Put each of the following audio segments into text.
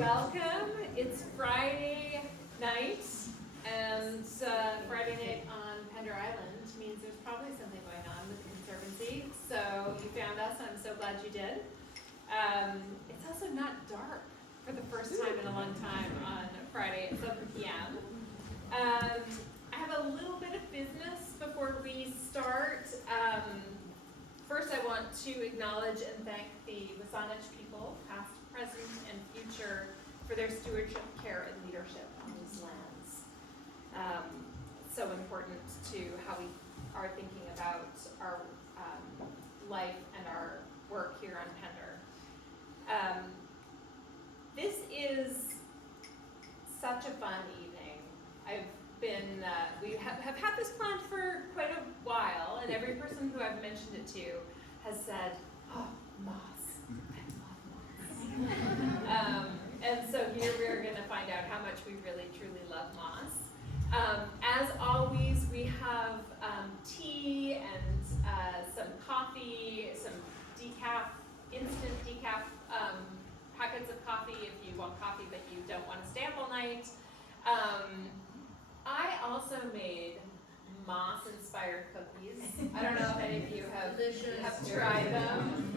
Welcome. It's Friday night, and Friday night on Pender Island means there's probably something going on with the Conservancy. So you found us, and I'm so glad you did. It's also not dark for the first time in a long time on Friday at 7 p.m. I have a little bit of business before we start. First, I want to acknowledge and thank the botanist people, past, present, and future, for their stewardship, care, and leadership on these lands. So important to how we are thinking about our life and our work here on Pender. This is such a fun evening. We have had this planned for quite a while, and every person who I've mentioned it to has said, oh, moss, I love moss. And so here we're gonna find out how much we really, truly love moss. As always, we have tea and some coffee, some decaf, instant decaf packets of coffee if you want coffee but you don't want to stay up all night. I also made moss-inspired cookies. I don't know if any of you have tried them.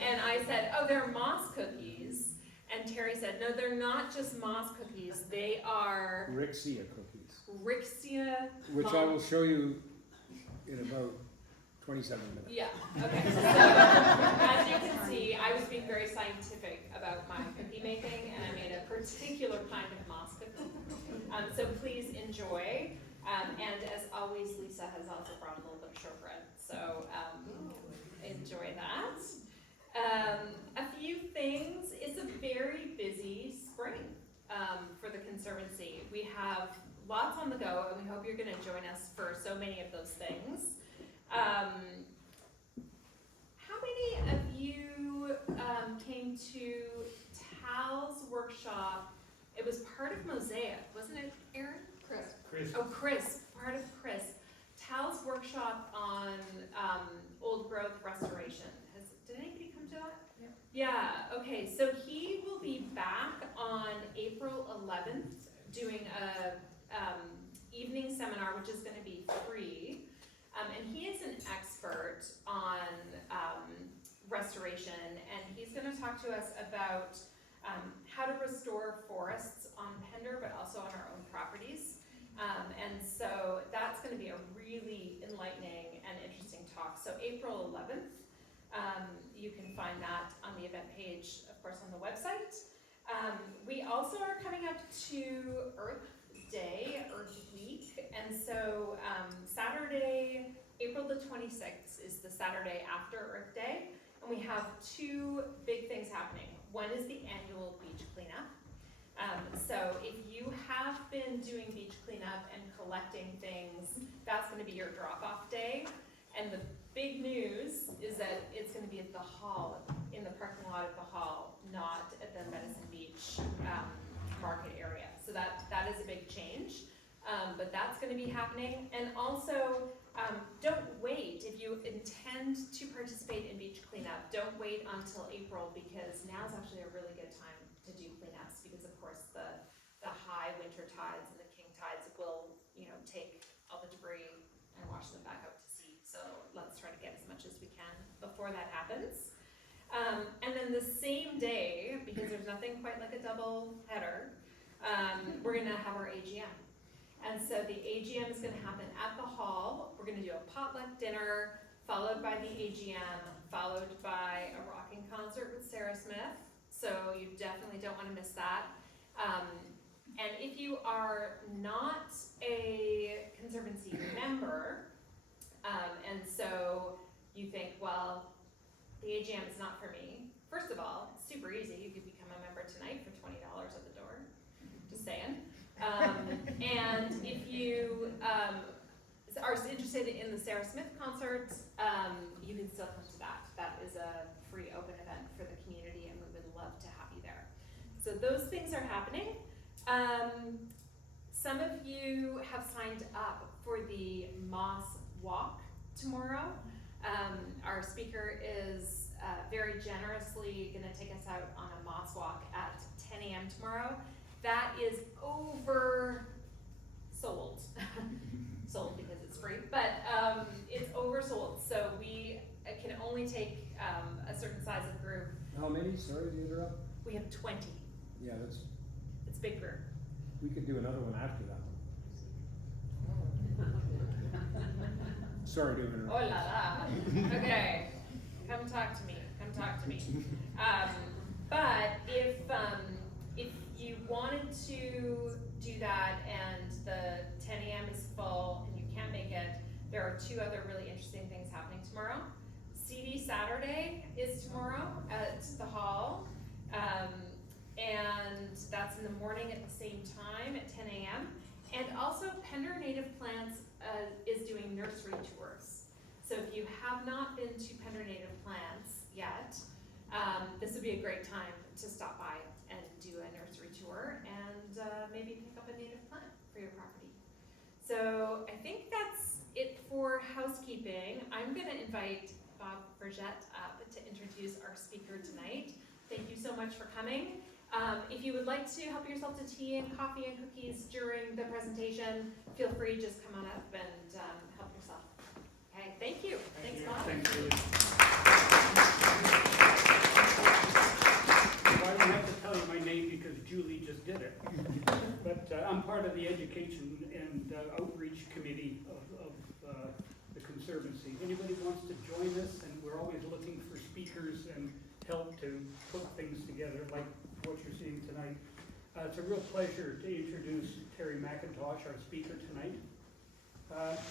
And I said, oh, they're moss cookies. And Terry said, no, they're not just moss cookies. They are Rixia cookies. Rixia. Which I will show you in about 27 minutes. Yeah, okay. So, as you can see, I was being very scientific about my cookie making, and I made a particular kind of moss cookie. So please enjoy. And as always, Lisa has also brought a little bit of shortbread, so enjoy that. A few things. It's a very busy spring for the Conservancy. We have lots on the go, and we hope you're going to join us for so many of those things. How many of you came to Tal's workshop? It was part of Mosaic, wasn't it, Aaron? Chris. Oh, Chris, part of Chris. Tal's workshop on old growth restoration. Did anybody come to that? Yeah, okay, so he will be back on April 11th doing a evening seminar, which is going to be free. And he is an expert on restoration, and he's going to talk to us about how to restore forests on Pender, but also on our own properties. And so that's going to be a really enlightening and interesting talk. So April 11th, you can find that on the event page, of course, on the website. We also are coming up to Earth Day, Earth Week, and so Saturday, April the 26th is the Saturday after Earth Day, and we have two big things happening. One is the annual beach cleanup. So if you have been doing beach cleanup and collecting things, that's going to be your drop-off day. And the big news is that it's going to be at the hall, in the parking lot at the hall, not at the Medicine Beach market area. So that is a big change, but that's going to be happening. And also, don't wait. If you intend to participate in beach cleanup, don't wait until April, because now is actually a really good time to do cleanups, because of course the high winter tides and the king tides will, take all the debris and wash them back out to sea. So let's try to get as much as we can before that happens. And then the same day, because there's nothing quite like a double header, we're going to have our AGM. And so the AGM is going to happen at the hall. We're going to do a potluck dinner, followed by the AGM, followed by a rocking concert with Sarah Smith. So you definitely don't want to miss that. And if you are not a Conservancy member, and so you think, well, the AGM is not for me. First of all, it's super easy. You could become a member tonight for $20 at the door. Just saying. And if you are interested in the Sarah Smith concert, you can still come to that. That is a free open event for the community, and we would love to have you there. So those things are happening. Some of you have signed up for the Moss Walk tomorrow. Our speaker is very generously going to take us out on a moss walk at 10 10 a.m. tomorrow. That is oversold. Sold because it's free, but it's oversold. So we can only take a certain size of group. How many? Sorry to interrupt. We have 20. Yeah, It's a big group. we could do another one after that one. Sorry to interrupt. Oh la la. Okay, come talk to me. Come talk to me. But if you wanted to do that and the 10 a.m. is full and you can't make it, there are two other really interesting things happening tomorrow. CD Saturday is tomorrow at the hall, and that's in the morning at the same time at 10 a.m. And also Pender Native Plants is doing nursery tours. So if you have not been to Pender Native Plants yet, this would be a great time to stop by and do a nursery tour and maybe pick up a native plant for your property. So I think that's it for housekeeping. I'm going to invite Bob Burgett up to introduce our speaker tonight. Thank you so much for coming. If you would like to help yourself to tea and coffee and cookies during the presentation, feel free, just come on up and help yourself. Okay, thank you. Thanks, Bob. Thanks, Julie. Well, I don't have to tell you my name because Julie just did it. But I'm part of the Education and Outreach Committee of the Conservancy. Anybody wants to join us, and we're always looking for speakers and help to put things together, like what you're seeing tonight. It's a real pleasure to introduce Terry McIntosh, our speaker tonight.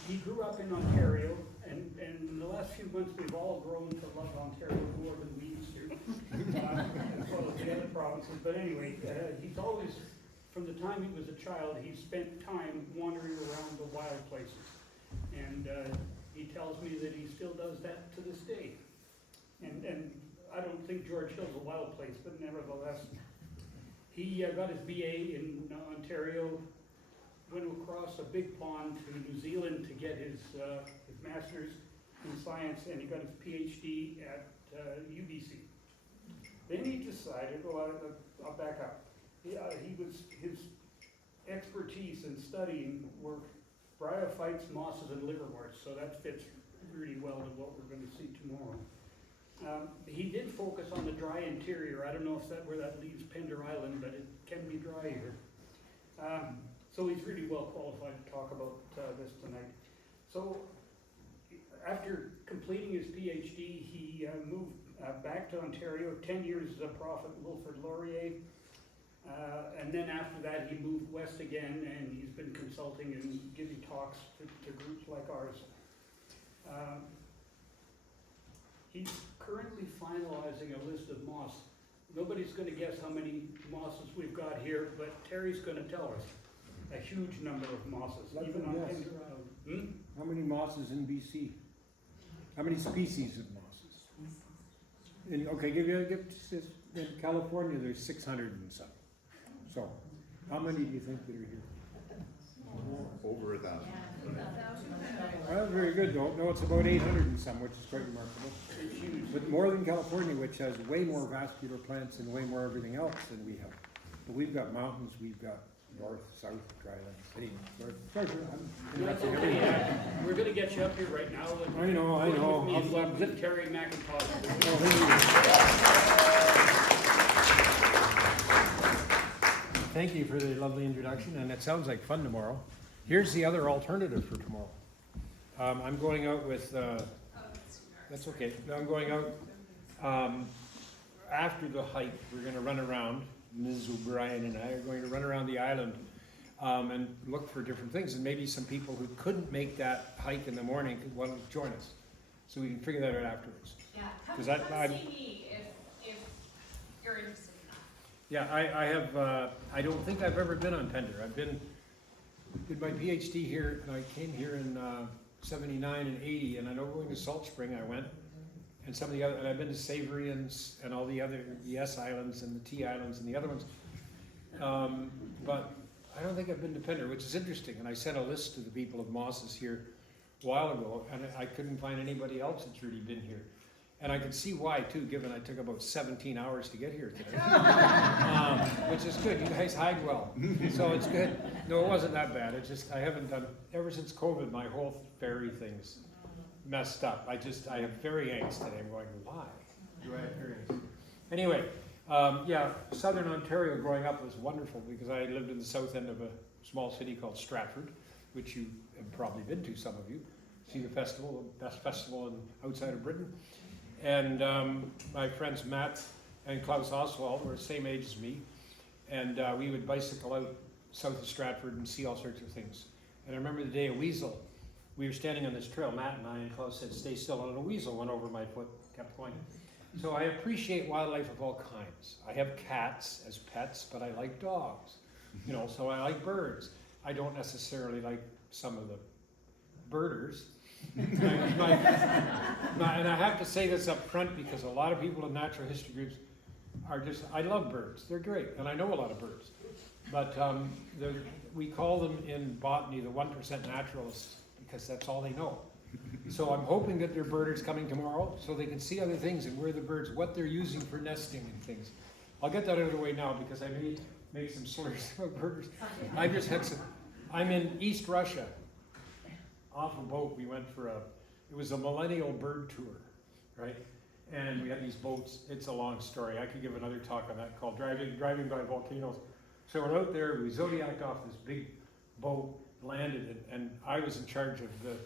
He grew up in Ontario, and in the last few months we've all grown to love Ontario more than we used to, as well as the other provinces. But anyway, he's always, from the time he was a child, he spent time wandering around the wild places. And he tells me that he still does that to this day. And I don't think George Hill's a wild place, but nevertheless, he got his BA in Ontario, went across a big pond to New Zealand to get his master's in science, and he got his PhD at UBC. Then he decided, I'll back up. His expertise in studying were bryophytes, mosses, and liverworts, so that fits really well to what we're going to see tomorrow. He did focus on the dry interior. I don't know if where that leaves Pender Island, but it can be dry here. So he's really well qualified to talk about this tonight. So after completing his PhD, he moved back to Ontario, 10 years as a prof at Wilfrid Laurier. And then after that, he moved west again, and he's been consulting and giving talks to groups like ours. He's currently finalizing a list of moss. Nobody's going to guess how many mosses we've got here, but Terry's going to tell us. A huge number of mosses, Let even them on guess. Pender Island. How many mosses in BC? How many species of mosses? In California, there's 600 and some. So, how many do you think that are here? Over 1,000. Well, very good. Don't know, it's about 800 and some, which is quite remarkable. It's huge. But more than California, which has way more vascular plants and way more everything else than we have. But we've got mountains, we've got north, south, drylands. Anyway, sorry, I'm interrupting everything. We're going to get you up here right now. I know. With me is I'll lovely Terry McIntosh. Thank you for the lovely introduction, and it sounds like fun tomorrow. Here's the other alternative for tomorrow. I'm going out with, that's okay. No, I'm going out after the hike. We're going to run around. Ms. O'Brien and I are going to run around the island and look for different things. And maybe some people who couldn't make that hike in the morning could want to join us. So we can figure that out afterwards. Yeah, come 'Cause see me if you're interested in that. Yeah, I have, I don't think I've ever been on Pender. Did my PhD here, and I came here in 79 and 80, and I know going to Salt Spring I went, and some of the other, and I've been to Savory and all the other, the S Islands and the T Islands and the other ones. But I don't think I've been to Pender, which is interesting, and I sent a list to the people of mosses here a while ago, and I couldn't find anybody else that's really been here. And I could see why too, given I took about 17 hours to get here today. Which is good, you guys hide well, so it's good. No, it wasn't that bad, it's just, I haven't done, ever since COVID, my whole ferry thing's messed up. I have ferry angst today, I'm going, why do I have ferry angst? Anyway, yeah, Southern Ontario growing up was wonderful because I lived in the south end of a small city called Stratford, which you have probably been to, some of you. See the festival, the best festival outside of Britain. And my friends Matt and Klaus Oswald were the same age as me. And we would bicycle out south of Stratford and see all sorts of things. And I remember the day a weasel, we were standing on this trail, Matt and I, and Klaus said, stay still, and a weasel went over my foot, kept going. So I appreciate wildlife of all kinds. I have cats as pets, but I like dogs. You know, so I like birds. I don't necessarily like some of the birders. And I have to say this up front because a lot of people in natural history groups are just, I love birds. They're great, and I know a lot of birds. But we call them in botany the 1% naturalists because that's all they know. So I'm hoping that there are birders coming tomorrow so they can see other things and where the birds, what they're using for nesting and things. I'll get that out of the way now because I may make some slurs about birders. I just had some, I'm in East Russia. Off a boat, we went for it was a millennial bird tour, right? And we had these boats, it's a long story. I could give another talk on that called Driving by Volcanoes. So we're out there, we zodiaced off this big boat, landed, and I was in charge of the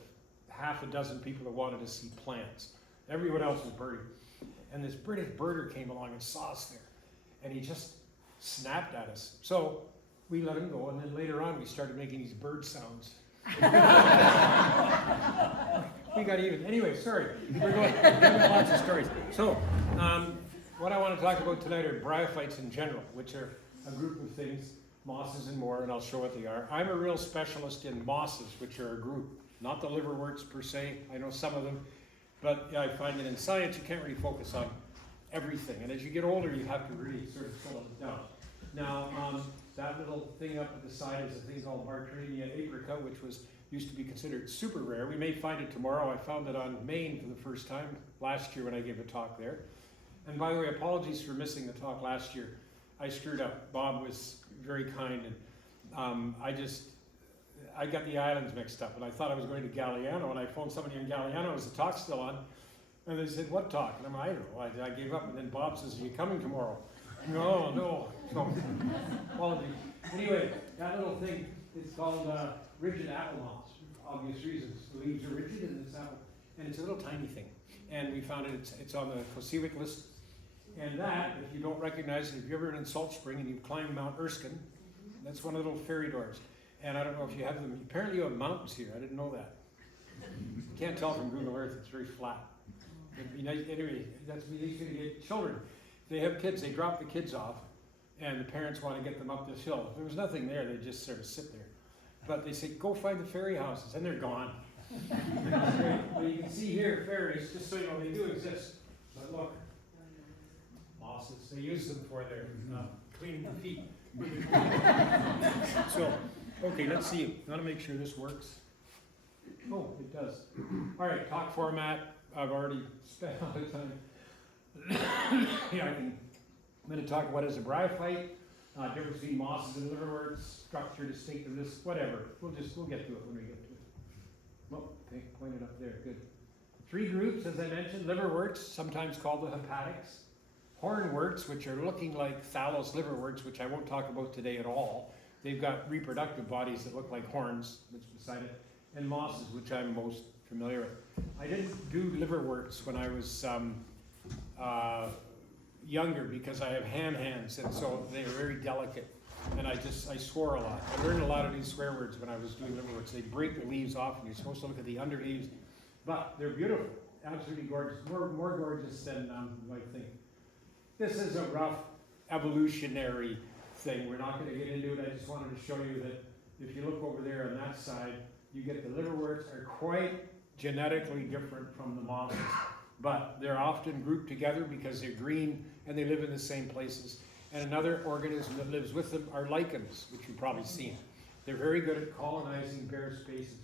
half a dozen people that wanted to see plants. Everyone else was birding. And this British birder came along and saw us there. And he just snapped at us. So we let him go, and then later on we started making these bird sounds. We got even. Anyway, sorry. We're going lots of stories. So, what I want to talk about tonight are bryophytes in general, which are a group of things, mosses and more, and I'll show what they are. I'm a real specialist in mosses, which are a group, not the liverworts per se. I know some of them, but I find that in science you can't really focus on everything, and as you get older, you have to really sort of settle it down. Now, that little thing up at the side is a thing called Bartrania aprica, which used to be considered super rare. We may find it tomorrow. I found it on Maine for the first time last year when I gave a talk there. And by the way, apologies for missing the talk last year. I screwed up. Bob was very kind, and I got the islands mixed up, and I thought I was going to Galliano, and I phoned somebody in Galliano, is the talk still on? And they said, what talk? And I'm like, I don't know, I gave up, and then Bob says, are you coming tomorrow? No. So, apologies. Anyway, that little thing is called rigid apple moss, for obvious reasons. The leaves are rigid and it's apple, and it's a little tiny thing. And we found it's on the Kosiwick list. And that, if you don't recognize it, if you've ever been in Salt Spring and you've climbed Mount Erskine, that's one of the little fairy doors. And I don't know if you have them, apparently you have mountains here, I didn't know that. You can't tell from Google Earth, it's very flat. It'd be nice, anyway, that's the easy to get children. If they have kids, they drop the kids off, and the parents want to get them up this hill. If there was nothing there, they just sort of sit there. But they say, go find the fairy houses, and they're gone. But you can see here, fairies, just so you know, they do exist. But look, mosses, they use them for their cleaning the feet. So, okay, let's see. I want to make sure this works. Oh, it does. All right, talk format. I've already spent a lot of time. I'm going to talk what is a bryophyte, difference between mosses and liverworts, structure, distinctiveness, whatever. We'll get to it when we get to it. Well, okay, point it up there, good. 3 groups, as I mentioned, liverworts, sometimes called the hepatics. Hornworts, which are looking like thallus liverworts, which I won't talk about today at all. They've got reproductive bodies that look like horns, which is beside it. And mosses, which I'm most familiar with. I didn't do liverworts when I was younger because I have hands, and so they're very delicate. And I swore a lot. I learned a lot of these swear words when I was doing liverworts. They break the leaves off, and you're supposed to look at the under leaves. But they're beautiful, absolutely gorgeous, more gorgeous than you might think. This is a rough evolutionary thing. We're not going to get into it. I just wanted to show you that if you look over there on that side, you get the liverworts are quite genetically different from the mosses, but they're often grouped together because they're green and they live in the same places. And another organism that lives with them are lichens, which you've probably seen. They're very good at colonizing bare spaces.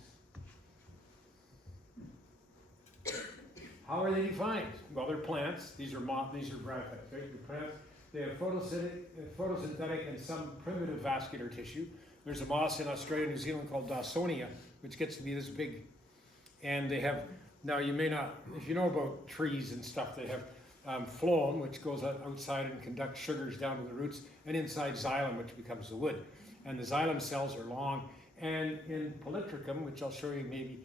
How are they defined? Well, they're plants. These are bryophytes, right? They're plants. They have photosynthetic and some primitive vascular tissue. There's a moss in Australia and New Zealand called Dawsonia, which gets to be this big. And they have, now you may not, if you know about trees and stuff, they have phloem, which goes outside and conducts sugars down to the roots, and inside xylem, which becomes the wood. And the xylem cells are long. And in Polytrichum, which I'll show you maybe,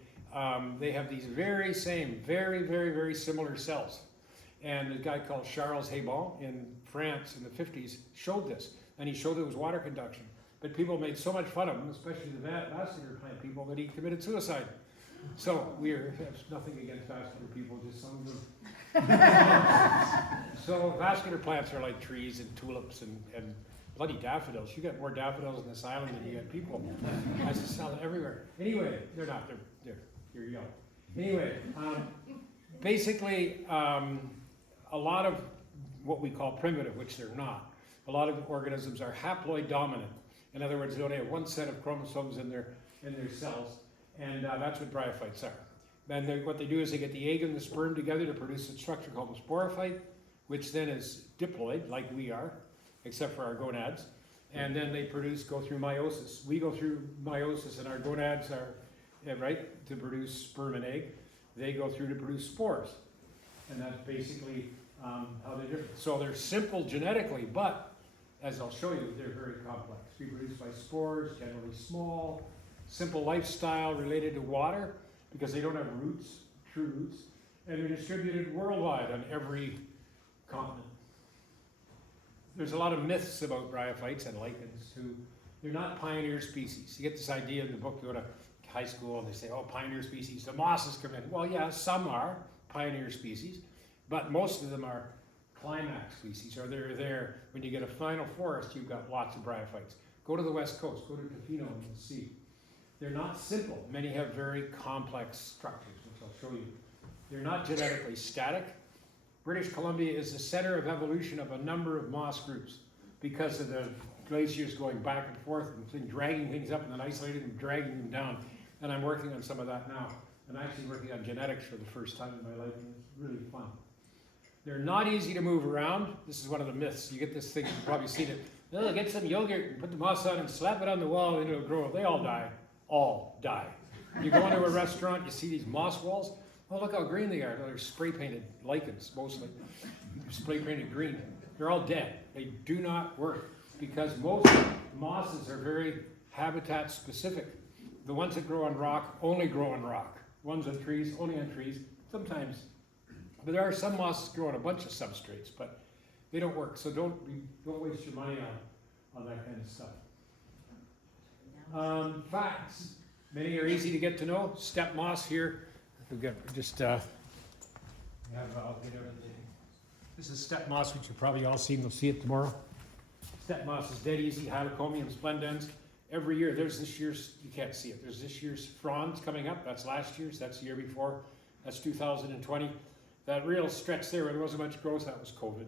they have these very same, very similar cells. And a guy called Charles Hebon in France in the 50s showed this. And he showed it was water conduction. But people made so much fun of him, especially the vascular plant people, that he committed suicide. So we have nothing against vascular people, just some of them. So vascular plants are like trees and tulips and bloody daffodils. You got more daffodils in this island than you got people. I just sell it everywhere. Anyway, they're not. They're young. Anyway, basically, a lot of what we call primitive, which they're not. A lot of organisms are haploid dominant. In other words, they only have one set of chromosomes in their cells, and that's what bryophytes are. Then what they do is they get the egg and the sperm together to produce a structure called the sporophyte, which then is diploid, like we are, except for our gonads. And then they go through meiosis. We go through meiosis, and our gonads are, right, to produce sperm and egg. They go through to produce spores. And that's basically how they're different. So they're simple genetically, but as I'll show you, they're very complex. Reproduced by spores, generally small, simple lifestyle related to water, because they don't have roots, true roots, and they're distributed worldwide on every continent. There's a lot of myths about bryophytes and lichens too. They're not pioneer species. You get this idea in the book, you go to high school and they say, oh, pioneer species, the mosses come in. Well, yeah, some are pioneer species, but most of them are climax species, or they're there. When you get a final forest, you've got lots of bryophytes. Go to the west coast, go to Tofino and you'll see. They're not simple. Many have very complex structures, which I'll show you. They're not genetically static. British Columbia is the center of evolution of a number of moss groups because of the glaciers going back and forth and dragging things up and then isolating them, dragging them down. And I'm working on some of that now. I'm actually working on genetics for the first time in my life, and it's really fun. They're not easy to move around. This is one of the myths. You get this thing, you've probably seen it. Oh, get some yogurt and put the moss on and slap it on the wall and it'll grow. They all die. All die. You go into a restaurant, you see these moss walls. Oh, look how green they are. They're spray painted lichens, mostly. Spray painted green. They're all dead. They do not work because most mosses are very habitat specific. The ones that grow on rock only grow on rock. Ones on trees, only on trees. Sometimes. But there are some mosses that grow on a bunch of substrates, but they don't work. So don't waste your money on that kind of stuff. Facts. Many are easy to get to know. Steppe moss here. We've got just I'll get everything. This is steppe moss, which you've probably all seen. You'll see it tomorrow. Steppe moss is dead easy. Hylocomium splendens. Every year, there's this year's, you can't see it. There's this year's fronds coming up. That's last year's. That's the year before. That's 2020. That real stretch there where there wasn't much growth, that was COVID.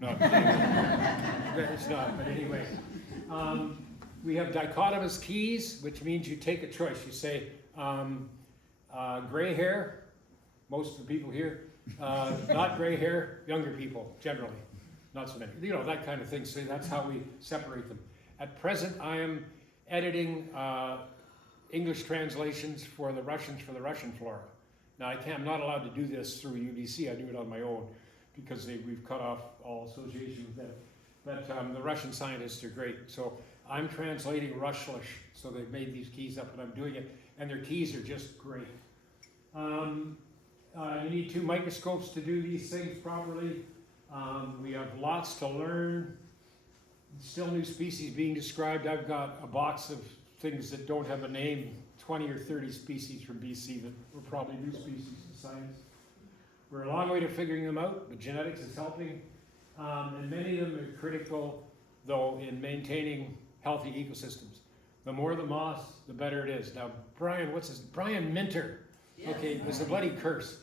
No, it's not, but anyway. We have dichotomous keys, which means you take a choice. You say, gray hair, most of the people here, not gray hair, younger people, generally, not so many. You know, that kind of thing, so that's how we separate them. At present, I am editing English translations for the Russian flora. Now, I'm not allowed to do this through UBC, I do it on my own, because we've cut off all association with them. But the Russian scientists are great, so I'm translating Rushlish, so they've made these keys up and I'm doing it, and their keys are just great. You need 2 microscopes to do these things properly. We have lots to learn. Still new species being described. I've got a box of things that don't have a name, 20 or 30 species from BC that were probably new species in science. We're a long way to figuring them out, but genetics is helping. And many of them are critical, though, in maintaining healthy ecosystems. The more the moss, the better it is. Now, Brian Minter, okay, is a bloody curse.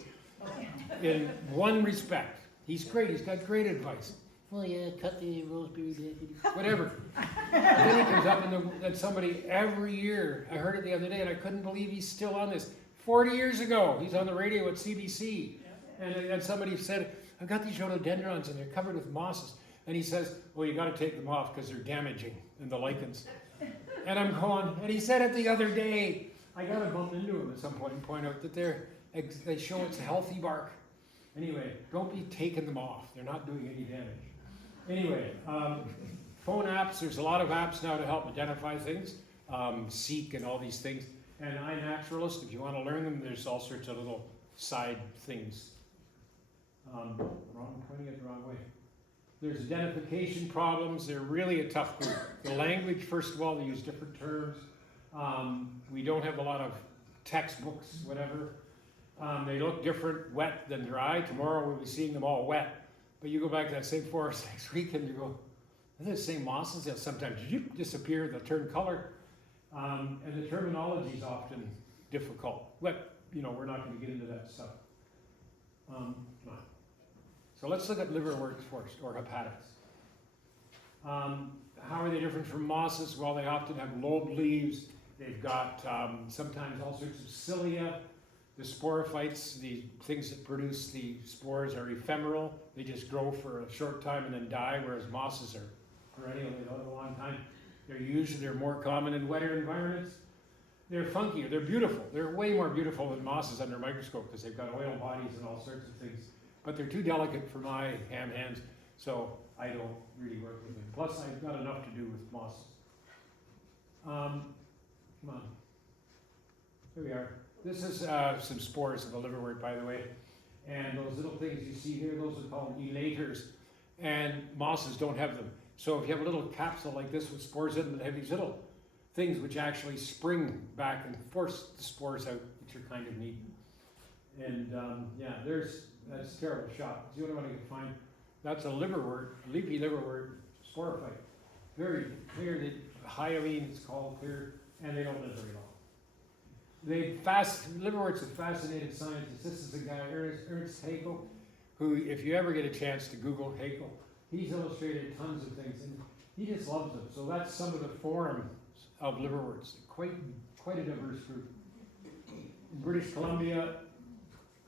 In one respect. He's great, he's got great advice. Well, yeah, cut the roseberry, whatever. Then he comes up and somebody every year, I heard it the other day and I couldn't believe he's still on this. 40 years ago, he's on the radio at CBC. And somebody said, I've got these rhododendrons and they're covered with mosses. And he says, well, you got to take them off because they're damaging in the lichens. And I'm going, and he said it the other day. I got to bump into him at some point and point out that they show it's healthy bark. Anyway, don't be taking them off. They're not doing any damage. Anyway, phone apps, there's a lot of apps now to help identify things. Seek and all these things. And iNaturalist, if you want to learn them, there's all sorts of little side things. Pointing it the wrong way. There's identification problems. They're really a tough group. The language, first of all, they use different terms. We don't have a lot of textbooks, whatever. They look different, wet than dry. Tomorrow we'll be seeing them all wet. But you go back to that same forest next week and you go, are they the same mosses? They'll sometimes disappear, they'll turn color. And the terminology is often difficult. But, we're not going to get into that stuff. Come on. So let's look at liverwort first, or hepatic. How are they different from mosses? Well, they often have lobed leaves. They've got sometimes all sorts of cilia. The sporophytes, the things that produce the spores, are ephemeral. They just grow for a short time and then die, whereas mosses are perennial. They live a long time. They're more common in wetter environments. They're funkier. They're beautiful. They're way more beautiful than mosses under a microscope because they've got oil bodies and all sorts of things. But they're too delicate for my ham hands, so I don't really work with them. Plus, I've got enough to do with mosses. Come on. Here we are. This is some spores of the liverwort, by the way. And those little things you see here, those are called elaters. And mosses don't have them. So if you have a little capsule like this with spores in it, they have these little things which actually spring back and force the spores out, which are kind of neat. And that's a terrible shot. See what I want to find? That's a liverwort, leafy liverwort sporophyte. Very clear, hyaline it's called, clear, and they don't live very long. Liverwort's a fascinating scientist. This is a guy, Ernst Haeckel, who, if you ever get a chance to Google Haeckel, he's illustrated tons of things, and he just loves them. So that's some of the forms of liverworts. Quite a diverse group. In British Columbia,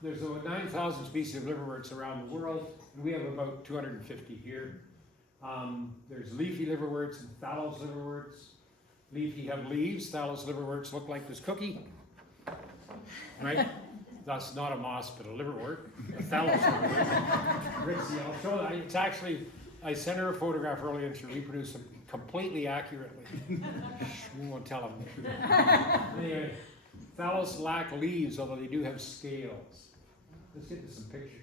there's over 9,000 species of liverworts around the world, and we have about 250 here. There's leafy liverworts and thallus liverworts. Leafy have leaves. Thallus liverworts look like this cookie, right? That's not a moss, but a liverwort. A thallus liverwort. Ritzy, I'll show that. It's actually, I sent her a photograph earlier and she reproduced them completely accurately. We won't tell them. Anyway, thallus lack leaves, although they do have scales. Let's get to some pictures.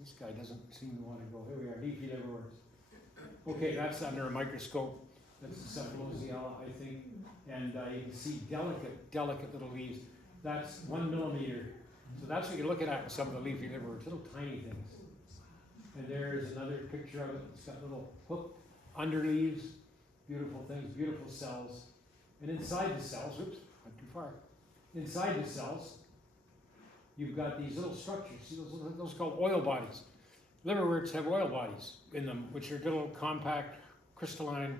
This guy doesn't seem to want to go. Here we are, leafy liverworts. Okay, that's under a microscope. That's the Cephalosiella, I think. And you can see delicate little leaves. That's 1 millimeter. So that's what you're looking at with some of the leafy liverworts, little tiny things. And there's another picture of it. It's got little hooked underleaves, beautiful things, beautiful cells. And inside the cells, whoops, went too far. Inside the cells, you've got these little structures. See those are called oil bodies. Liverworts have oil bodies in them, which are little compact, crystalline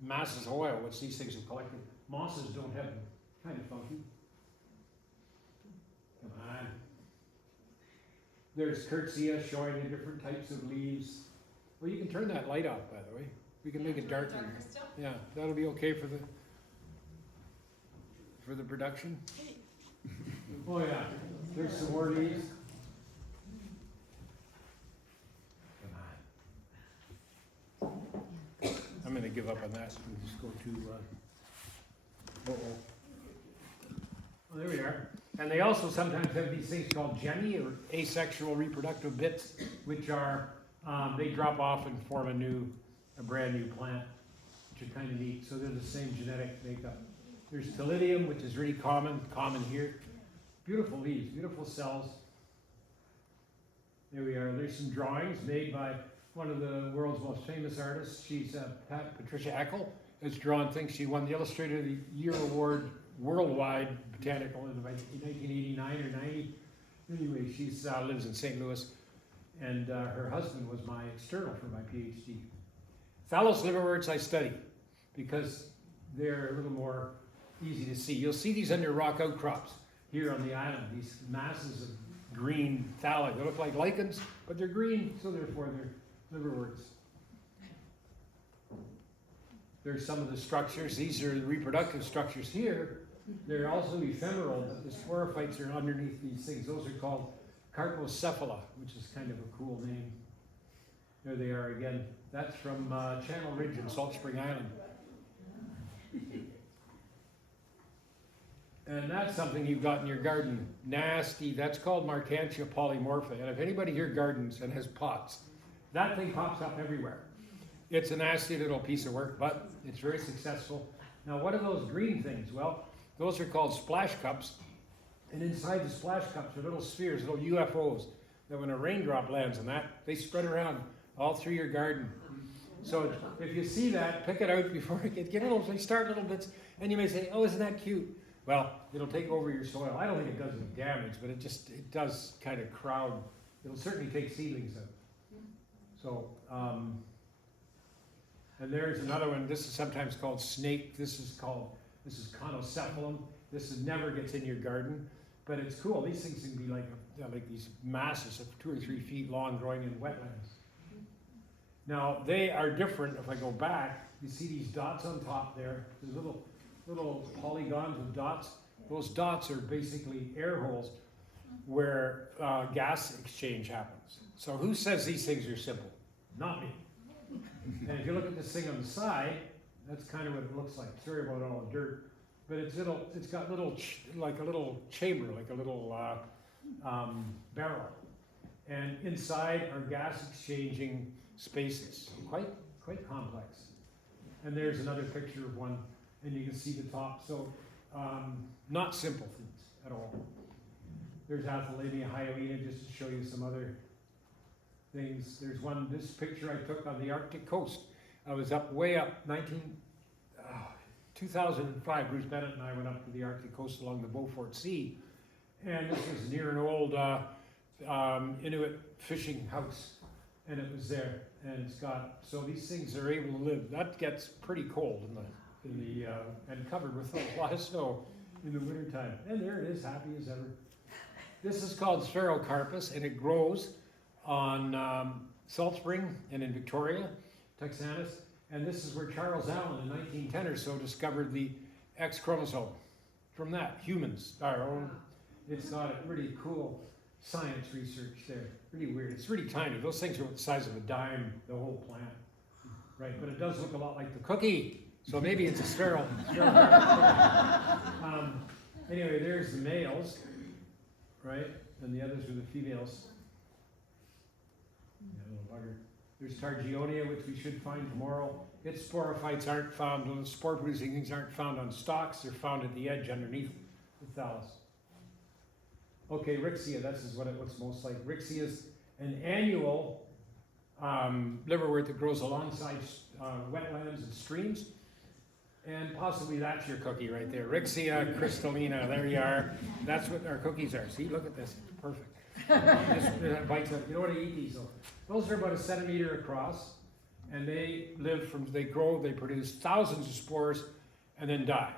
masses of oil, which these things have collected. Mosses don't have them. Kind of funky. Come on. There's Curtzia showing the different types of leaves. Well, you can turn that light off, by the way. We can make it darker. Yeah, that'll be okay for the production. Oh yeah, there's some more leaves. Come on. I'm going to give up on that and just go to. Well, there we are. And they also sometimes have these things called gemi, or asexual reproductive bits, which are they drop off and form a brand new plant, which are kind of neat. So they're the same genetic makeup. There's Ptillidium, which is really common here. Beautiful leaves, beautiful cells. There we are. There's some drawings made by one of the world's most famous artists. She's Patricia Eckel. Has drawn things. She won the Illustrator of the Year Award worldwide botanical in 1989 or 90. Anyway, she lives in St. Louis, and her husband was my external for my PhD. Thallus liverworts I study because they're a little more easy to see. You'll see these under rock outcrops. here on the island, these masses of green thalli. They look like lichens, but they're green, so therefore they're liverworts. There's some of the structures. These are the reproductive structures here. They're also ephemeral, but the sporophytes are underneath these things. Those are called carpocephala, which is kind of a cool name. There they are again. That's from Channel Ridge in Salt Spring Island. And that's something you've got in your garden. Nasty. That's called Marcantia polymorpha. And if anybody here gardens and has pots, that thing pops up everywhere. It's a nasty little piece of work, but it's very successful. Now, what are those green things? Well, those are called splash cups. And inside the splash cups are little spheres, little UFOs, that when a raindrop lands on that, they spread around all through your garden. So if you see that, pick it out before it gets, they start little bits, and you may say, oh, isn't that cute? Well, it'll take over your soil. I don't think it does any damage, but it does kind of crowd. It'll certainly take seedlings out. So, and there's another one. This is sometimes called snake. This is conocephalum. This never gets in your garden, but it's cool. These things can be like these masses of 2 or 3 feet long growing in wetlands. Now, they are different. If I go back, you see these dots on top there. There's little polygons with dots. Those dots are basically air holes where gas exchange happens. So who says these things are simple? Not me. And if you look at this thing on the side, that's kind of what it looks like. Sorry about all the dirt, but it's got like a little chamber, like a little barrel, and inside are gas exchanging spaces. Quite complex. And there's another picture of one, and you can see the top. So not simple things at all. There's Athalimia hyalina, just to show you some other things. There's this picture I took on the Arctic coast. I was way up, 2005, Bruce Bennett and I went up to the Arctic coast along the Beaufort Sea. And this was near an old Inuit fishing house. And it was there. And so these things are able to live. That gets pretty cold and covered with a lot of snow in the wintertime. And there it is, happy as ever. This is called Spherocarpus, and it grows on Salt Spring and in Victoria, Texanus. And this is where Charles Allen in 1910 or so discovered the X chromosome. From that, humans, our own. It's got a really cool science research there. Really weird. It's really tiny. Those things are the size of a dime, the whole plant. Right, but it does look a lot like the cookie. So maybe it's a spheral. Anyway, there's the males, right? And the others are the females. Yeah, little bugger. There's Targionia, which we should find tomorrow. Its sporophytes aren't found, those spore-producing things aren't found on stalks. They're found at the edge underneath the thallus. Okay, Rixia, this is what it looks most like. Rixia is an annual liverwort that grows alongside wetlands and streams. And possibly that's your cookie right there. Rixia crystallina, there you are. That's what our cookies are. See, look at this, perfect. Just bites up. You know what I eat these though? Those are about 1 centimeter across, and they grow, they produce thousands of spores, and then die.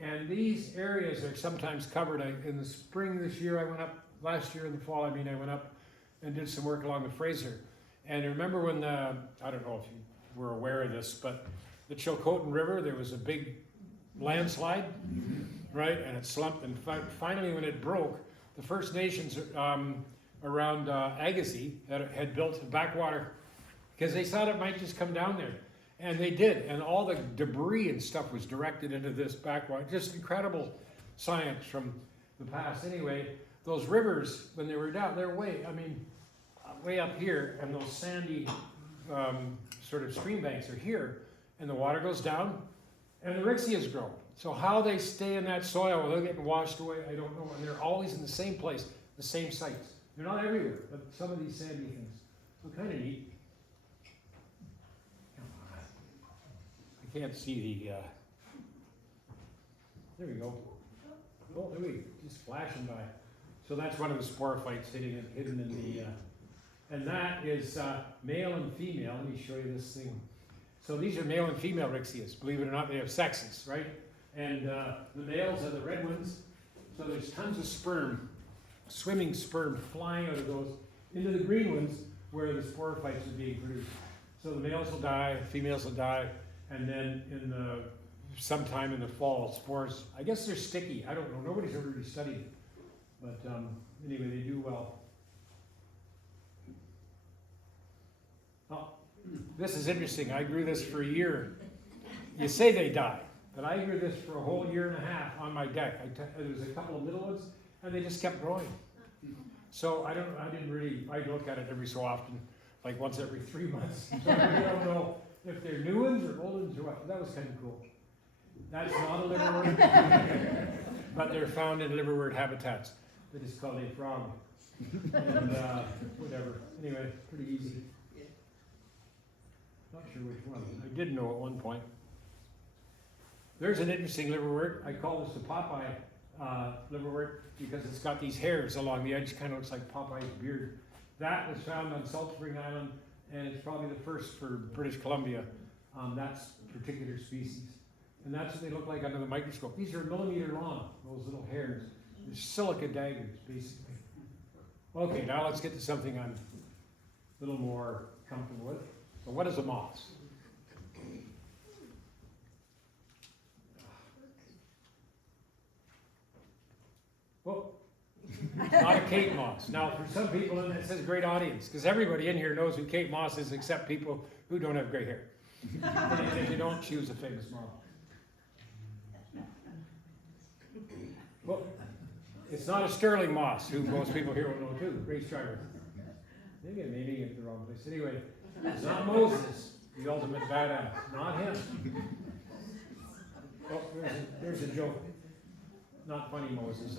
And these areas are sometimes covered. In the spring this year, I went up, last year in the fall, I went up and did some work along the Fraser. And remember when I don't know if you were aware of this, but the Chilcotin River, there was a big landslide, right? And it slumped, and finally when it broke, the First Nations around Agassiz had built a backwater because they thought it might just come down there. And they did, and all the debris and stuff was directed into this backwater. Just incredible science from the past. Anyway, those rivers, when they were down, they're way up here, and those sandy sort of stream banks are here, and the water goes down, and the Rixias grow. So how they stay in that soil without getting washed away, I don't know. And they're always in the same place, the same sites. They're not everywhere, but some of these sandy things. So kind of neat. I can't see the, there we go. Oh, there we go, just flashing by. So that's one of the sporophytes hidden in the, and that is male and female. Let me show you this thing. So these are male and female Rixias. Believe it or not, they have sexes, right? And the males are the red ones. So there's tons of sperm, swimming sperm flying out of those into the green ones where the sporophytes are being produced. So the males will die, females will die, and then sometime in the fall, spores, I guess they're sticky, I don't know, nobody's ever really studied it. But anyway, they do well. Oh, this is interesting, I grew this for a year. You say they die, but I grew this for a whole year and a half on my deck. There was a couple of little ones, and they just kept growing. So I look at it every so often, like once every 3 months. So I don't know if they're new ones or old ones or what. That was kind of cool. That's not a liverwort, but they're found in liverwort habitats. That is called a frog. And whatever. Anyway, pretty easy. Not sure which one. I did know at one point. There's an interesting liverwort. I call this the Popeye liverwort because it's got these hairs along the edge, kind of looks like Popeye's beard. That was found on Salt Spring Island, and it's probably the first for British Columbia. That particular species. And that's what they look like under the microscope. These are 1 millimeter long, those little hairs. They're silica daggers, basically. Okay, now let's get to something I'm a little more comfortable with. So what is a moss? Well, it's not a Kate Moss. Now, for some people, and it says great audience, because everybody in here knows who Kate Moss is except people who don't have gray hair. And if you don't, she was a famous model. Well, it's not a Sterling Moss, who most people here will know too, race driver. Maybe I'm aiming at the wrong place. Anyway, it's not Moses, the ultimate badass. Not him. Oh, there's a joke. Not funny Moses.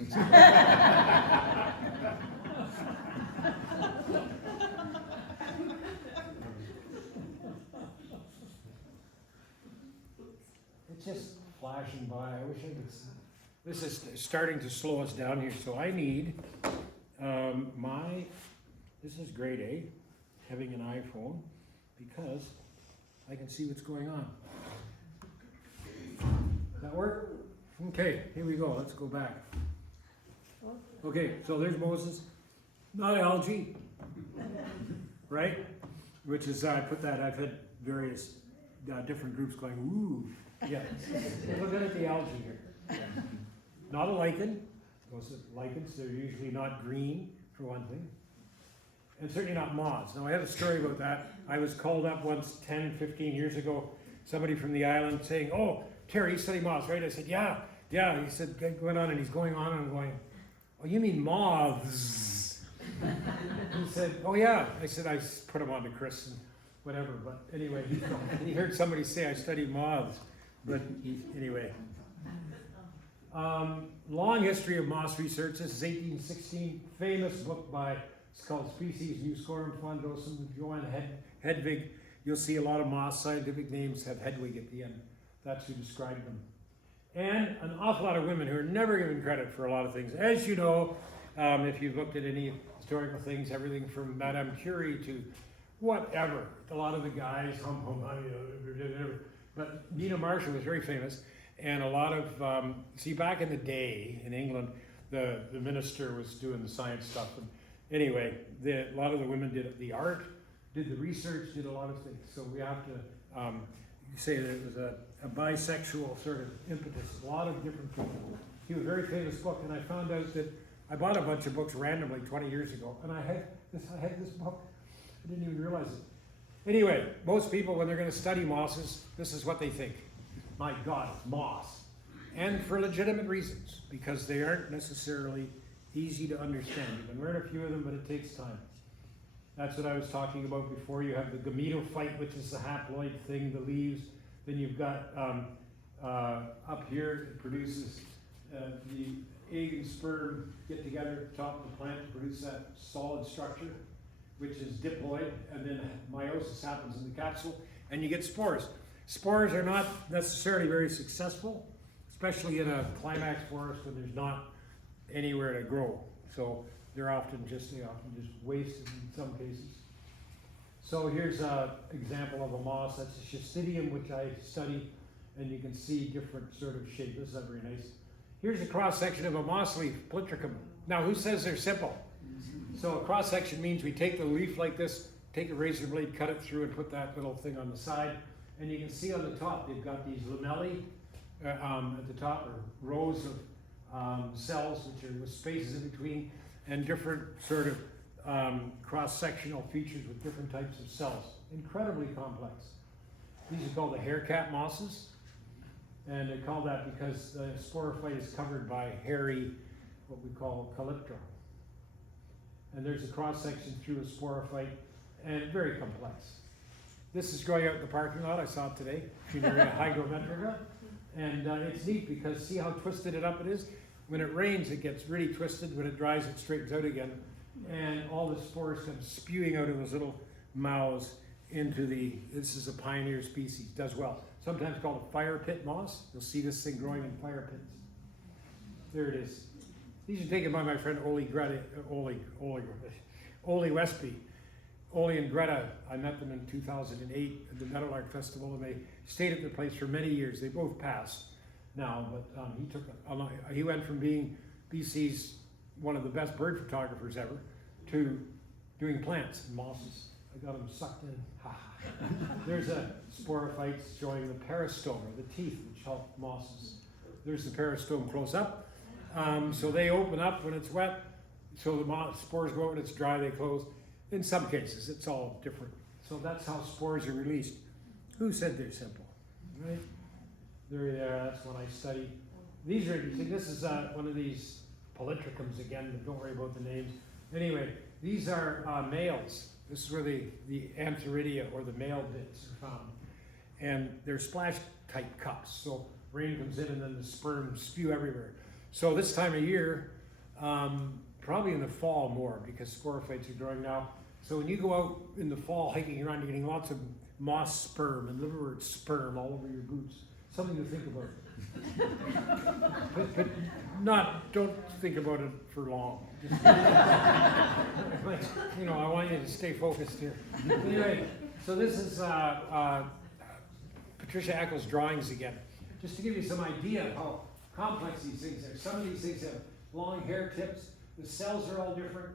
It's just flashing by. I wish I could see. This is starting to slow us down here, so I need this is grade A, having an iPhone, because I can see what's going on. Does that work? Okay, here we go. Let's go back. Okay, so there's Moses. Not algae, right? Which is, I put that, I've had various different groups going, ooh. Yeah, look at the algae here. Not a lichen. Those lichens, they're usually not green, for one thing. And certainly not moths. Now, I have a story about that. I was called up once 10, 15 years ago, somebody from the island saying, oh, Terry, you study moths, right? I said, yeah. He said, going on, and he's going on, and I'm going, oh, you mean moths? He said, oh, yeah. I said, I put him on to Chris and whatever, but anyway, he heard somebody say I studied moths, but anyway. Long history of moss research. This is 1816, famous book by, it's called Species Neuscorum Frondosum, Johann Hedwig. You'll see a lot of moss scientific names have Hedwig at the end. That's who described them. And an awful lot of women who are never given credit for a lot of things. As you know, if you've looked at any historical things, everything from Madame Curie to whatever, a lot of the guys, but Nina Marshall was very famous. And a lot of, see, back in the day in England, the minister was doing the science stuff. And anyway, a lot of the women did the art, did the research, did a lot of things. So we have to say that it was a bisexual sort of impetus. A lot of different people. He was a very famous book, and I found out that I bought a bunch of books randomly 20 years ago, and I had this book. I didn't even realize it. Anyway, most people, when they're going to study mosses, this is what they think. My God, it's moss. And for legitimate reasons, because they aren't necessarily easy to understand. You can learn a few of them, but it takes time. That's what I was talking about before. You have the gametophyte, which is the haploid thing, the leaves. Then you've got up here, it produces the egg and sperm get together at the top of the plant to produce that solid structure, which is diploid, and then meiosis happens in the capsule, and you get spores. Spores are not necessarily very successful, especially in a climax forest when there's not anywhere to grow. So they often just wasted in some cases. So here's an example of a moss. That's a schistidium, which I study, and you can see different sort of shape. This is not very nice. Here's a cross section of a moss leaf, Plytricum. Now, who says they're simple? So a cross section means we take the leaf like this, take a razor blade, cut it through, and put that little thing on the side. And you can see on the top, they've got these lamellae at the top, or rows of cells, which are with spaces in between, and different sort of cross-sectional features with different types of cells. Incredibly complex. These are called the haircat mosses, and they're called that because the sporophyte is covered by hairy, what we call calyptra. And there's a cross-section through a sporophyte, and very complex. This is growing out in the parking lot. I saw it today, Funaria hygrometrica. And it's neat because see how twisted it up it is? When it rains, it gets really twisted. When it dries, it straightens out again. And all the spores come spewing out of those little mouths into this is a pioneer species, does well. Sometimes called a fire pit moss. You'll see this thing growing in fire pits. There it is. These are taken by my friend Oli Westby. Oli and Greta, I met them in 2008 at the Meadowlark Festival, and they stayed at their place for many years. They both passed now, but he went from being BC's one of the best bird photographers ever to doing plants and mosses. I got him sucked in. There's a sporophyte showing the peristome, or the teeth, which help mosses. There's the peristome close up. So they open up when it's wet, so the spores go out. When it's dry, they close. In some cases, it's all different. So that's how spores are released. Who said they're simple? Right? There, that's what I study. These are interesting. This is one of these polytrichums again, but don't worry about the names. Anyway, these are males. This is where the antheridia, or the male bits, are found. And they're splash-type cups. So rain comes in and then the sperm spew everywhere. So this time of year, probably in the fall more, because sporophytes are growing now. So when you go out in the fall hiking around, you're getting lots of moss sperm and liverwort sperm all over your boots. Something to think about. but don't think about it for long. I want you to stay focused here. Anyway, so this is Patricia Eccles' drawings again. Just to give you some idea of how complex these things are. Some of these things have long hair tips. The cells are all different.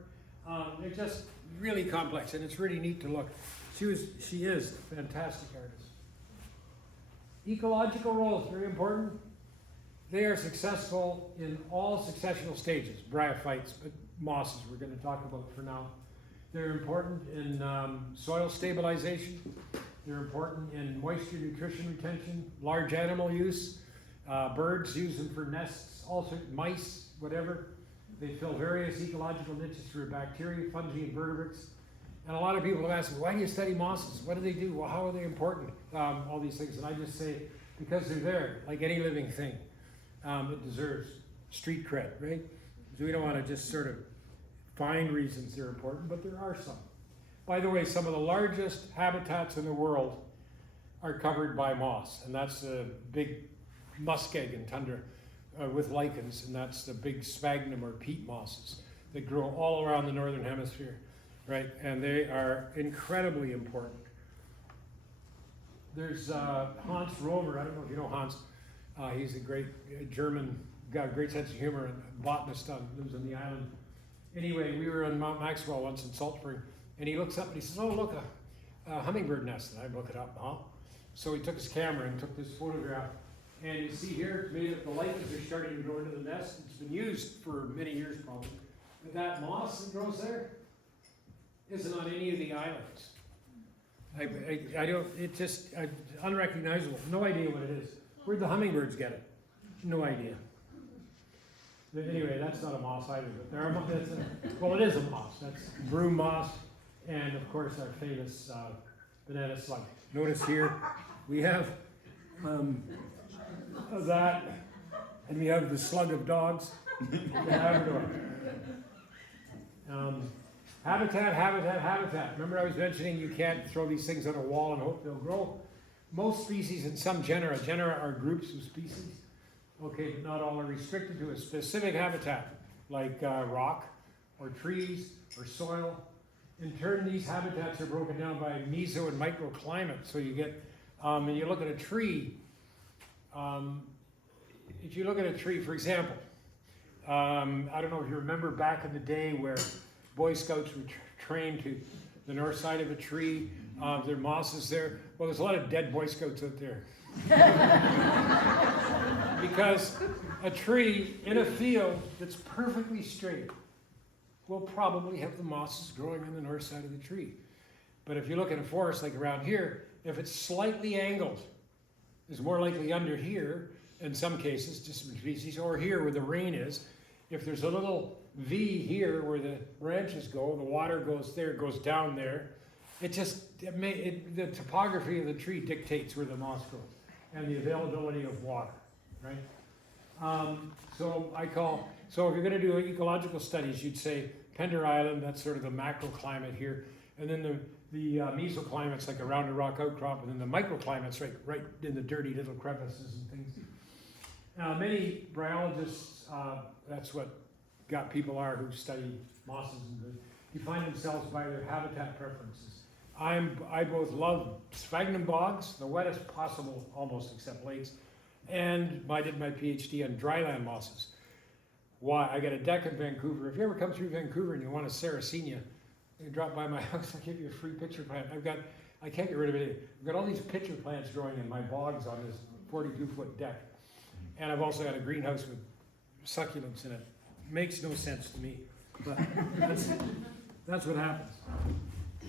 They're just really complex, and it's really neat to look. She is a fantastic artist. Ecological roles, very important. They are successful in all successional stages, bryophytes, but mosses we're going to talk about for now. They're important in soil stabilization. They're important in moisture nutrition retention, large animal use. Birds use them for nests, also mice, whatever. They fill various ecological niches for bacteria, fungi, and vertebrates. And a lot of people have asked me, why do you study mosses? What do they do? Well, how are they important? All these things. And I just say, because they're there, like any living thing. It deserves street cred, right? So we don't want to just sort of find reasons they're important, but there are some. By the way, some of the largest habitats in the world are covered by moss, and that's the big muskeg and tundra with lichens, and that's the big sphagnum or peat mosses that grow all around the northern hemisphere, right? And they are incredibly important. There's Hans Romer. I don't know if you know Hans. He's a great German, got a great sense of humor, and botanist, lives on the island. Anyway, we were on Mount Maxwell once in Salt Spring, and he looks up and he says, oh, look, a hummingbird nest. And I look it up, huh? So he took his camera and took this photograph. And you see here, it's made of the lichens are starting to grow into the nest. It's been used for many years probably. But that moss that grows there isn't on any of the islands. I don't, it's just unrecognizable. No idea what it is. Where'd the hummingbirds get it? No idea. But anyway, that's not a moss either. But there are, well, it is a moss. That's broom moss, and of course our famous banana slug. Notice here we have that, and we have the slug of dogs, the Labrador. Habitat. Remember I was mentioning you can't throw these things on a wall and hope they'll grow. Most species in some genera are groups of species, okay, but not all are restricted to a specific habitat, like rock, or trees, or soil. In turn, these habitats are broken down by meso and microclimate. So you get, when you look at a tree, if you look at a tree, for example, I don't know if you remember back in the day where Boy Scouts were trained to the north side of a tree, there are mosses there. Well, there's a lot of dead Boy Scouts out there. Because a tree in a field that's perfectly straight will probably have the mosses growing on the north side of the tree. But if you look at a forest like around here, if it's slightly angled, it's more likely under here, in some cases, just species, or here where the rain is. If there's a little V here where the branches go, the water goes there, goes down there. The topography of the tree dictates where the moss grows and the availability of water, right? So if you're going to do ecological studies, you'd say Pender Island, that's sort of the macroclimate here, and then the mesoclimates like around a rock outcrop, and then the microclimates right in the dirty little crevices and things. Many bryologists, that's what people are who study mosses and define themselves by their habitat preferences. I both love sphagnum bogs, the wettest possible almost except lakes, and I did my PhD on dryland mosses. Why? I got a deck in Vancouver. If you ever come through Vancouver and you want a Sarracenia, you drop by my house, I'll give you a free pitcher plant. I can't get rid of it. I've got all these pitcher plants growing in my bogs on this 42-foot deck. And I've also got a greenhouse with succulents in it. Makes no sense to me, but that's what happens.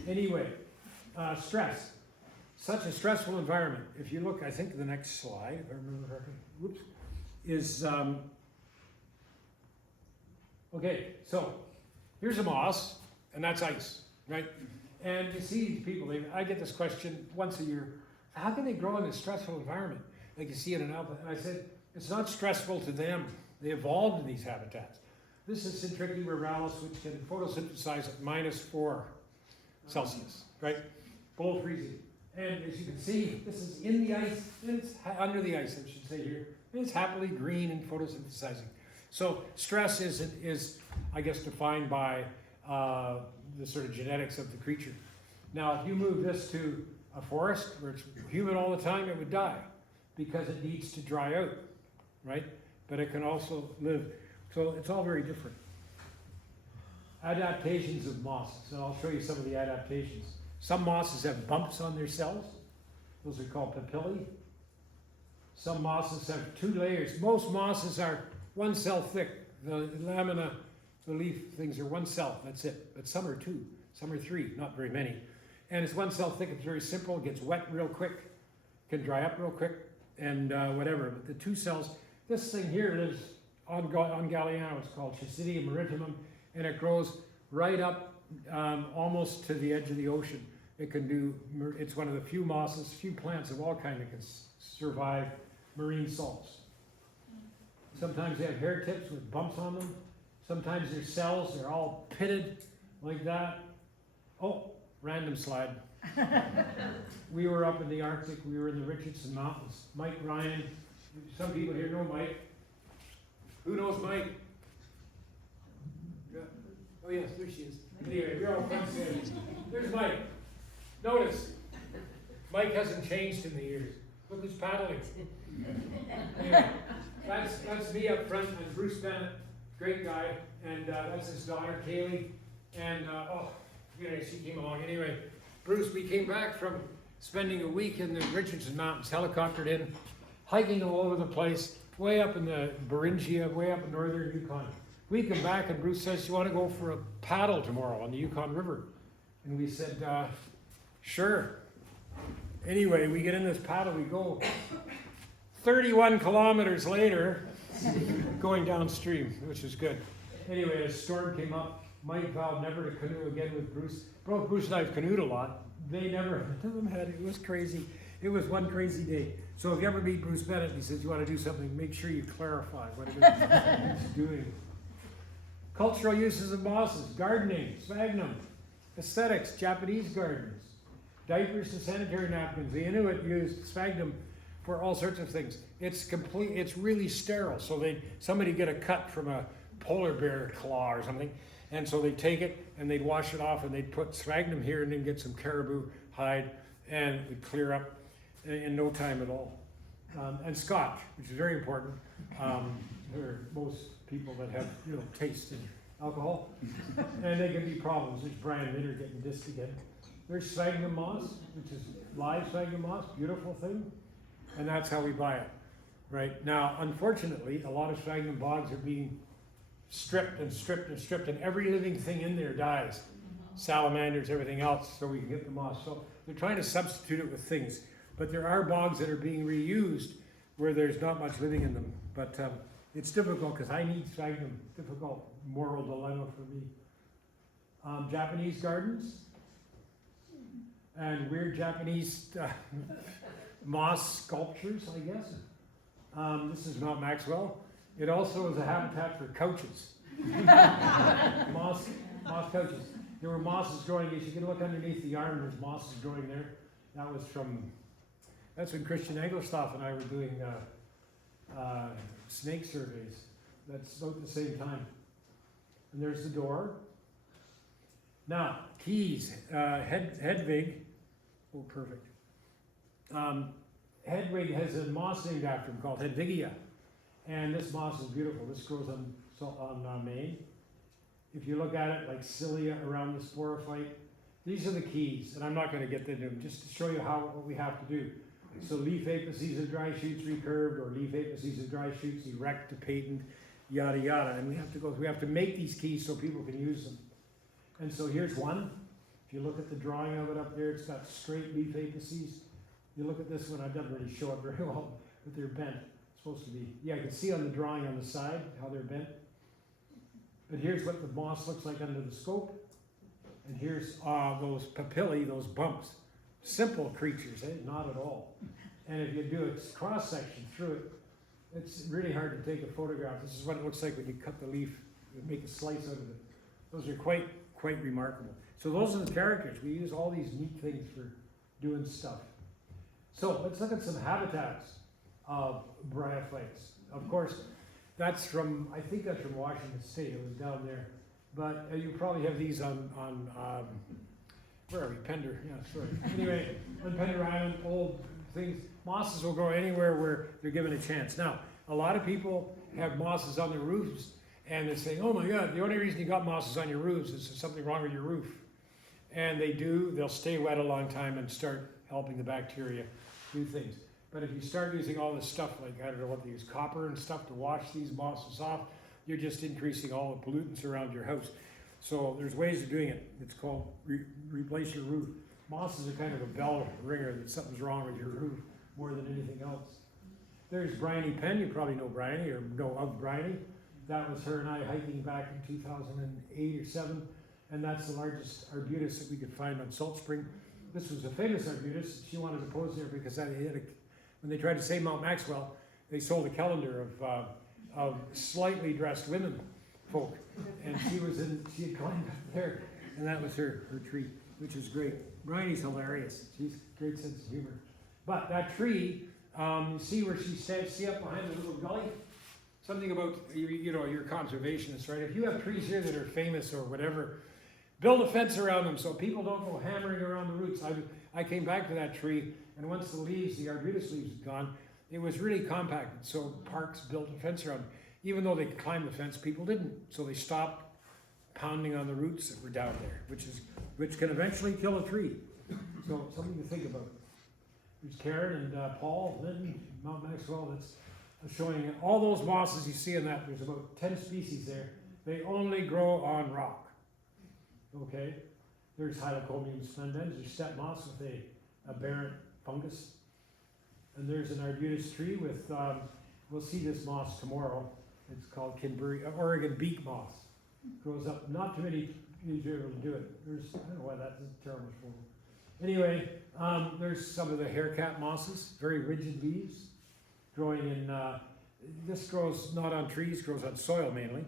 Anyway, stress. Such a stressful environment. If you look, I think the next slide, if I remember correctly, whoops, is, okay, so here's a moss, and that's ice, right? And you see these people, I get this question once a year, how can they grow in a stressful environment? Like you see it in Alpha, and I said, it's not stressful to them. They evolved in these habitats. This is Citricky Marvellous, which can photosynthesize at -4 Celsius, right? Below freezing. And as you can see, this is in the ice, and it's under the ice, I should say here. And it's happily green and photosynthesizing. So stress is I guess, defined by the sort of genetics of the creature. Now, if you move this to a forest where it's humid all the time, it would die because it needs to dry out, right? But it can also live. So it's all very different. Adaptations of mosses, and I'll show you some of the adaptations. Some mosses have bumps on their cells. Those are called papillae. Some mosses have 2 layers. Most mosses are 1 cell thick. The lamina, the leaf things are 1 cell, that's it. But some are 2, some are 3, not very many. And it's 1 cell thick, it's very simple, it gets wet real quick, can dry up real quick, and whatever. But the 2 cells, this thing here lives on Galliano, it's called Chisidium maritimum, and it grows right up almost to the edge of the ocean. It can do, it's one of the few mosses, few plants of all kinds that can survive marine salts. Sometimes they have hair tips with bumps on them. Sometimes their cells, they're all pitted like that. Oh, random slide. We were up in the Arctic, we were in the Richardson Mountains. Mike Ryan, some people here know Mike. Who knows Mike? Yeah. Oh yes, there she is. Anyway, we're all friends there. There's Mike. Notice, Mike hasn't changed in the years. Look who's paddling. Anyway, that's me up front, and Bruce Bennett, great guy, and that's his daughter Kaylee, and she came along. Anyway, Bruce, we came back from spending a week in the Richardson Mountains, helicoptered in, hiking all over the place, way up in the Beringia, way up in northern Yukon. We come back and Bruce says, you want to go for a paddle tomorrow on the Yukon River? And we said, sure. Anyway, we get in this paddle, we go 31 kilometers later, going downstream, which is good. Anyway, a storm came up. Mike vowed never to canoe again with Bruce. Both Bruce and I have canoed a lot. They never, none of them had, it was crazy. It was one crazy day. So if you ever meet Bruce Bennett and he says you want to do something, make sure you clarify what it is he's doing. Cultural uses of mosses, gardening, sphagnum, aesthetics, Japanese gardens, diapers to sanitary napkins. The Inuit used sphagnum for all sorts of things. It's really sterile. So somebody get a cut from a polar bear claw or something, and so they take it and they'd wash it off and they'd put sphagnum here and then get some caribou hide and it would clear up in no time at all. And scotch, which is very important for most people that have, taste in alcohol. And they can be problems. There's Brian Litter getting dissed again. There's sphagnum moss, which is live sphagnum moss, beautiful thing. And that's how we buy it. Right now, unfortunately, a lot of sphagnum bogs are being stripped and stripped and stripped, and every living thing in there dies. Salamanders, everything else, so we can get the moss. So they're trying to substitute it with things. But there are bogs that are being reused where there's not much living in them. But it's difficult because I need sphagnum. Difficult moral dilemma for me. Japanese gardens and weird Japanese moss sculptures, I guess. This is Mount Maxwell. It also is a habitat for couches. moss couches. There were mosses growing. You can look underneath the arm. There's mosses growing there. That's when Christian Engelstoff and I were doing snake surveys. That's about the same time. And there's the door. Now, keys. Hedwig. Oh, perfect. Hedwig has a moss named after him called Hedwigia. And this moss is beautiful. This grows on Maine. If you look at it, like cilia around the sporophyte, these are the keys. And I'm not going to get into them, just to show you what we have to do. So leaf apices and dry shoots recurved, or leaf apices and dry shoots erect to patent, yada yada. And we have to make these keys so people can use them. And so here's one. If you look at the drawing of it up there, it's got straight leaf apices. You look at this one, I didn't really show it very well, but they're bent. It's supposed to be. Yeah, you can see on the drawing on the side how they're bent. But here's what the moss looks like under the scope. And here's those papillae, those bumps. Simple creatures, not at all. And if you do a cross section through it, it's really hard to take a photograph. This is what it looks like when you cut the leaf, you make a slice out of it. Those are quite remarkable. So those are the characters. We use all these neat things for doing stuff. So let's look at some habitats of bryophytes. Of course, I think that's from Washington State. It was down there. But you probably have these on where are we? Pender, yeah, sorry. Anyway, on Pender Island, old things. Mosses will grow anywhere where they're given a chance. Now, a lot of people have mosses on their roofs, and they're saying, oh my God, the only reason you got mosses on your roofs is there's something wrong with your roof. And they'll stay wet a long time and start helping the bacteria do things. But if you start using all this stuff, like, I don't know what they use, copper and stuff to wash these mosses off, you're just increasing all the pollutants around your house. So there's ways of doing it. It's called replace your roof. Mosses are kind of a bell ringer that something's wrong with your roof more than anything else. There's Bryony Penn. You probably know Bryony or know of Bryony. That was her and I hiking back in 2008 or 7. And that's the largest arbutus that we could find on Salt Spring. This was a famous arbutus. She wanted to pose there because when they tried to save Mount Maxwell, they sold a calendar of slightly dressed women folk. And she had climbed up there, and that was her tree, which is great. Bryony's hilarious. She's a great sense of humor. But that tree, you see where she stands, see up behind the little gully? Something about, you're conservationists, right? If you have trees here that are famous or whatever, build a fence around them so people don't go hammering around the roots. I came back to that tree, and once the arbutus leaves had gone, it was really compacted. So parks built a fence around it. Even though they could climb the fence, people didn't. So they stopped pounding on the roots that were down there, which can eventually kill a tree. So something to think about. There's Karen and Paul, Linton, Mount Maxwell. That's showing all those mosses you see in that. There's about 10 species there. They only grow on rock. Okay. There's Hylocomium splendens. There's steppe moss with a aberrant fungus. And there's an arbutus tree with, we'll see this moss tomorrow. It's called Oregon beak moss. Grows up, not too many trees are able to do it. I don't know why that's a terrible form. Anyway, there's some of the haircat mosses, very rigid leaves, growing in, this grows not on trees, grows on soil mainly.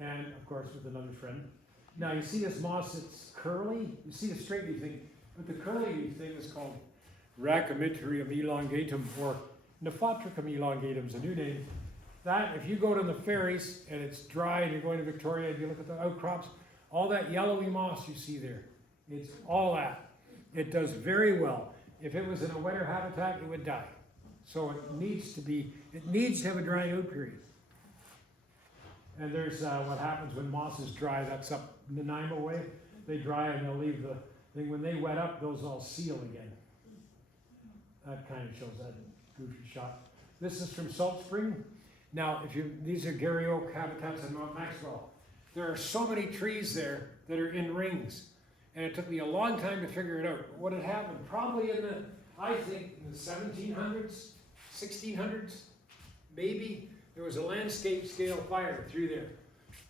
And of course with another friend. Now you see this moss, it's curly. You see the straight leaf thing, but the curly leaf thing is called Racemytrium elongatum, or Nephotricum elongatum is a new name. That, if you go to the ferries and it's dry and you're going to Victoria and you look at the outcrops, all that yellowy moss you see there, it's all that. It does very well. If it was in a wetter habitat, it would die. So it needs to have a drying out period. And there's what happens when mosses dry, that's up Nanaimo way. They dry and they'll leave the thing. When they wet up, those all seal again. That kind of shows that goofy shot. This is from Salt Spring. Now, these are Gary Oak habitats on Mount Maxwell. There are so many trees there that are in rings. And it took me a long time to figure it out. What had happened, probably in the 1700s, 1600s, maybe, there was a landscape scale fire through there,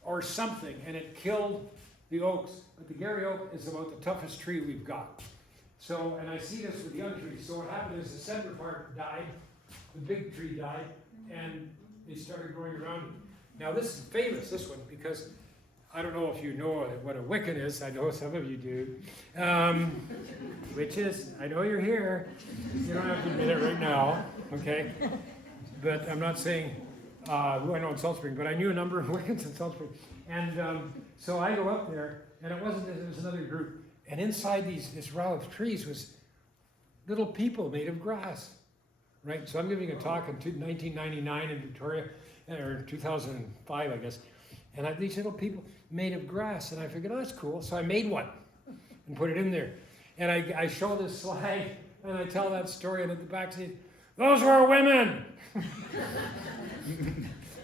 or something, and it killed the oaks. But the Gary Oak is about the toughest tree we've got. So, and I see this with young trees. So what happened is the center part died, the big tree died, and they started growing around it. Now this is famous, this one, because I don't know if you know what a Wiccan is. I know some of you do. Which is, I know you're here. You don't have to admit it right now, okay? But I'm not saying who I know in Salt Spring, but I knew a number of Wiccans in Salt Spring. And so I go up there, and it was another group. And inside this row of trees was little people made of grass, right? So I'm giving a talk in 1999 in Victoria, or 2005, I guess. And these little people made of grass, and I figured, oh, that's cool. So I made one and put it in there. And I show this slide, and I tell that story, and at the back say, those were women!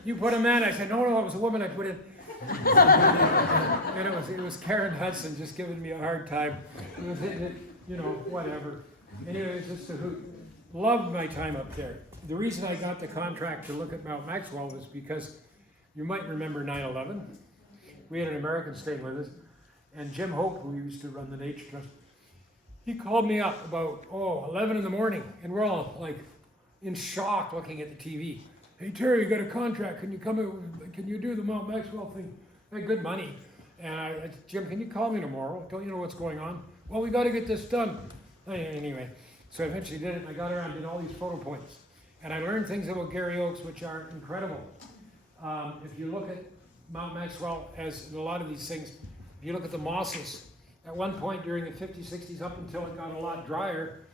You put them in. I said, no, it was a woman I put in. And it was Karen Hudson just giving me a hard time. Whatever. Anyway, it was just a hoot. Loved my time up there. The reason I got the contract to look at Mount Maxwell was because you might remember 9/11. We had an American staying with us, and Jim Hope, who used to run the Nature Trust, he called me up about 11 in the morning, and we're all like in shock looking at the TV. Hey Terry, you got a contract? Can you come in? Can you do the Mount Maxwell thing? They had good money. And I said, Jim, can you call me tomorrow? Don't you know what's going on? Well, we got to get this done. Anyway, so I eventually did it. And I got around, did all these photo points, and I learned things about Gary Oaks which are incredible. If you look at Mount Maxwell, as a lot of these things, if you look at the mosses, at one point during the 50s, 60s, up until it got a lot drier,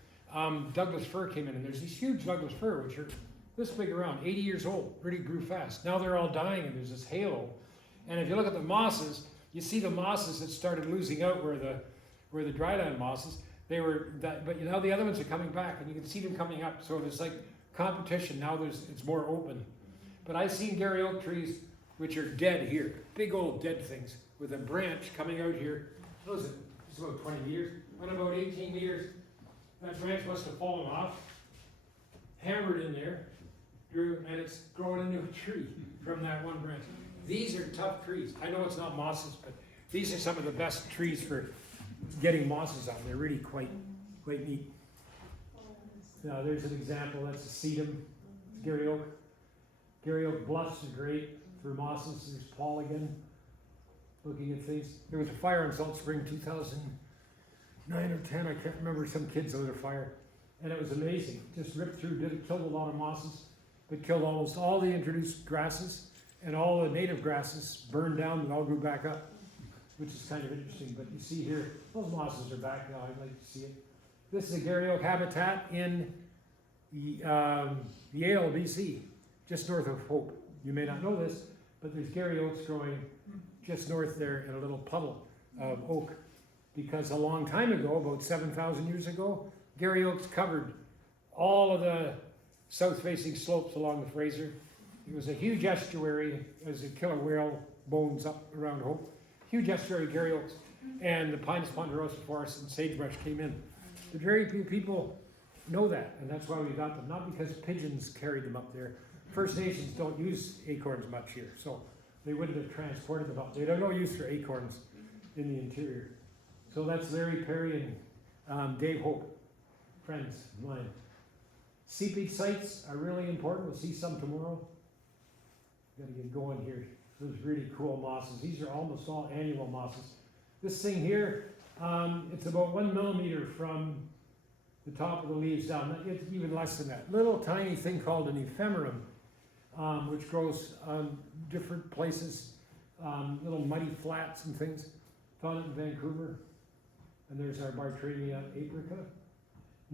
Douglas fir came in, and there's these huge Douglas fir which are this big around, 80 years old, really grew fast. Now they're all dying, and there's this halo. And if you look at the mosses, you see the mosses that started losing out where the dryland mosses, but now the other ones are coming back, and you can see them coming up. So there's like competition. Now it's more open. But I've seen Gary Oak trees which are dead here, big old dead things with a branch coming out here. What was it? It's about 20 meters. Went about 18 meters. That branch must have fallen off, hammered in there, and it's growing a new tree from that one branch. These are tough trees. I know it's not mosses, but these are some of the best trees for getting mosses on. They're really quite neat. Now there's an example. That's a sedum, Gary Oak. Gary Oak bluffs are great for mosses. There's Paul again, looking at things. There was a fire in Salt Spring 2009 or 10. I can't remember. Some kids lit a fire, and it was amazing. Just ripped through. Killed a lot of mosses, but killed almost all the introduced grasses, and all the native grasses burned down and all grew back up, which is kind of interesting. But you see here, those mosses are back now. I'd like to see it. This is a Gary Oak habitat in Yale, BC, just north of Hope. You may not know this, but there's Gary Oaks growing just north there in a little puddle of oak. Because a long time ago, about 7,000 years ago, Gary Oaks covered all of the south-facing slopes along the Fraser. It was a huge estuary, as a killer whale bones up around Hope. Huge estuary, Gary Oaks. And the Pinus ponderosa forest and sagebrush came in. But very few people know that, and that's why we got them. Not because pigeons carried them up there. First Nations don't use acorns much here, so they wouldn't have transported them up. They have no use for acorns in the interior. So that's Larry Perry and Dave Hope, friends of mine. Seepage sites are really important. We'll see some tomorrow. Got to get going here. Those really cool mosses. These are almost all annual mosses. This thing here, it's about 1 millimeter from the top of the leaves down. It's even less than that. Little tiny thing called an ephemerum, which grows on different places, little muddy flats and things. Found it in Vancouver. And there's our Bartramia aprica.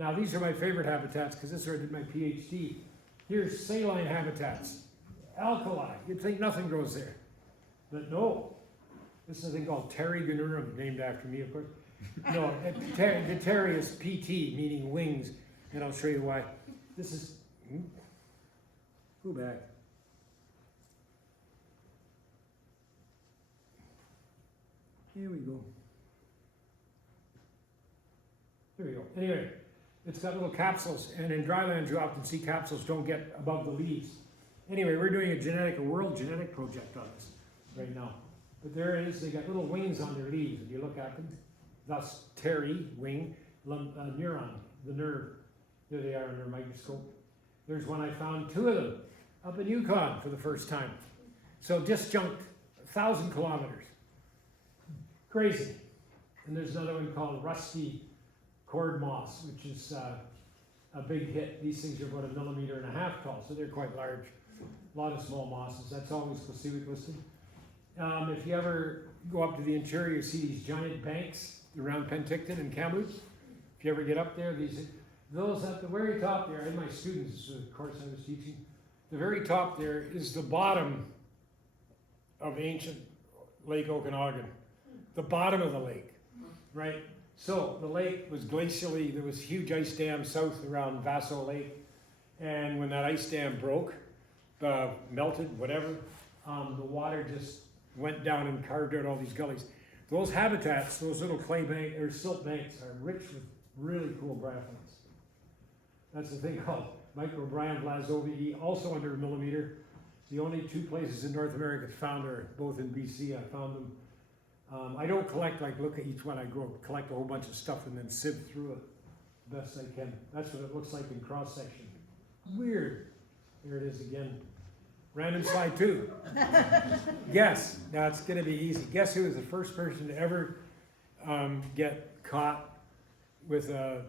Now, these are my favorite habitats because this is where I did my PhD. Here's saline habitats, alkali. You'd think nothing grows there. But no, this is a thing called Terry named after me, of course. No, the Terry is PT, meaning wings, and I'll show you why. This is, go back. Here we go. There we go. Anyway, it's got little capsules, and in drylands you often see capsules don't get above the leaves. Anyway, we're doing a world genetic project on this right now. But there it is, they got little wings on their leaves. If you look at them, thus Terry, wing, neuron, the nerve. There they are under a microscope. There's one I found, 2 of them, up in Yukon for the first time. So disjunct 1,000 kilometers. Crazy. And there's another one called rusty cord moss, which is a big hit. These things are about 1.5 millimeters tall, so they're quite large. A lot of small mosses. That's always Pacific listed. If you ever go up to the interior, you see these giant banks around Penticton and Kamloops. If you ever get up there, those at the very top there, and my students, the course I was teaching, the very top there is the bottom of ancient Lake Okanagan. The bottom of the lake, right? So the lake was glacially, there was huge ice dam south around Vaso Lake, and when that ice dam broke, melted, whatever, the water just went down and carved out all these gullies. Those habitats, those little clay banks or silt banks, are rich with really cool bryophytes. That's the thing called Microbrion blazovii, also under 1 millimeter. The only 2 places in North America found are both in BC. I found them. I don't collect, like look at each one I grow, collect a whole bunch of stuff and then sieve through it the best I can. That's what it looks like in cross section. Weird. Here it is again. Random slide 2. Guess. Now it's going to be easy. Guess who was the first person to ever get caught with a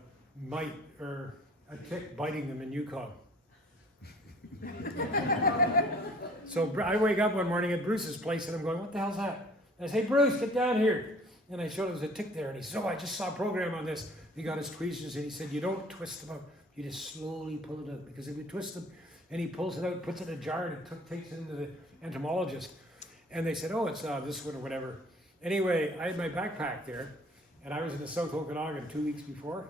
mite or a tick biting them in Yukon? So I wake up one morning at Bruce's place and I'm going, what the hell's that? And I say, Bruce, get down here. And I showed him there was a tick there. And he said, oh, I just saw a program on this. He got his tweezers and he said, you don't twist them out. You just slowly pull it out. Because if you twist them, and he pulls it out, puts it in a jar, and takes it into the entomologist. And they said, oh, it's this one or whatever. Anyway, I had my backpack there, and I was in the South Okanagan 2 weeks before,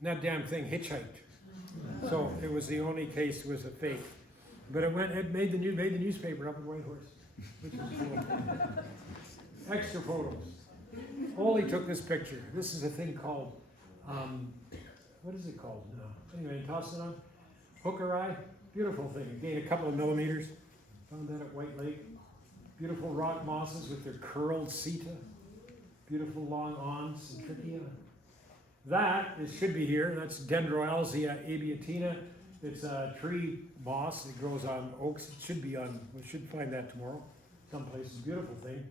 and that damn thing hitchhiked. So it was the only case was a fake. But it made the newspaper up in Whitehorse, which was cool. Extra photos. Ole took this picture. This is a thing called, what is it called now? Anyway, toss it on. Hooker eye. Beautiful thing. It gained a couple of millimeters. Found that at White Lake. Beautiful rock mosses with their curled seta. Beautiful long awns and trichia. That, it should be here, that's Dendroalzia abiatina. It's a tree moss that grows on oaks. It should be on, we should find that tomorrow. Some places, beautiful thing.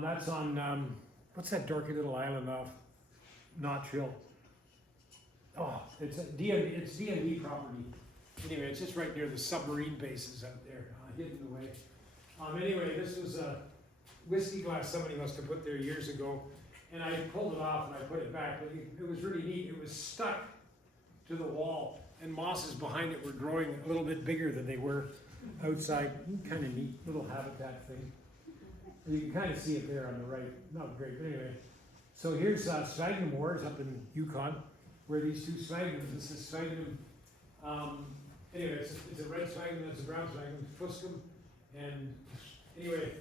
That's on, what's that dorky little island off Notch Hill? Oh, it's D&D property. Anyway, it's just right near the submarine bases out there, hidden away. Anyway, this was a whiskey glass somebody must have put there years ago, and I pulled it off and I put it back, but it was really neat. It was stuck to the wall, and mosses behind it were growing a little bit bigger than they were outside. Kind of neat little habitat thing. You can kind of see it there on the right. Not great, but anyway. So here's sphagnum wars up in Yukon, where these 2 sphagnums, this is sphagnum, anyway, it's a red sphagnum, that's a brown sphagnum, fuscum, and anyway,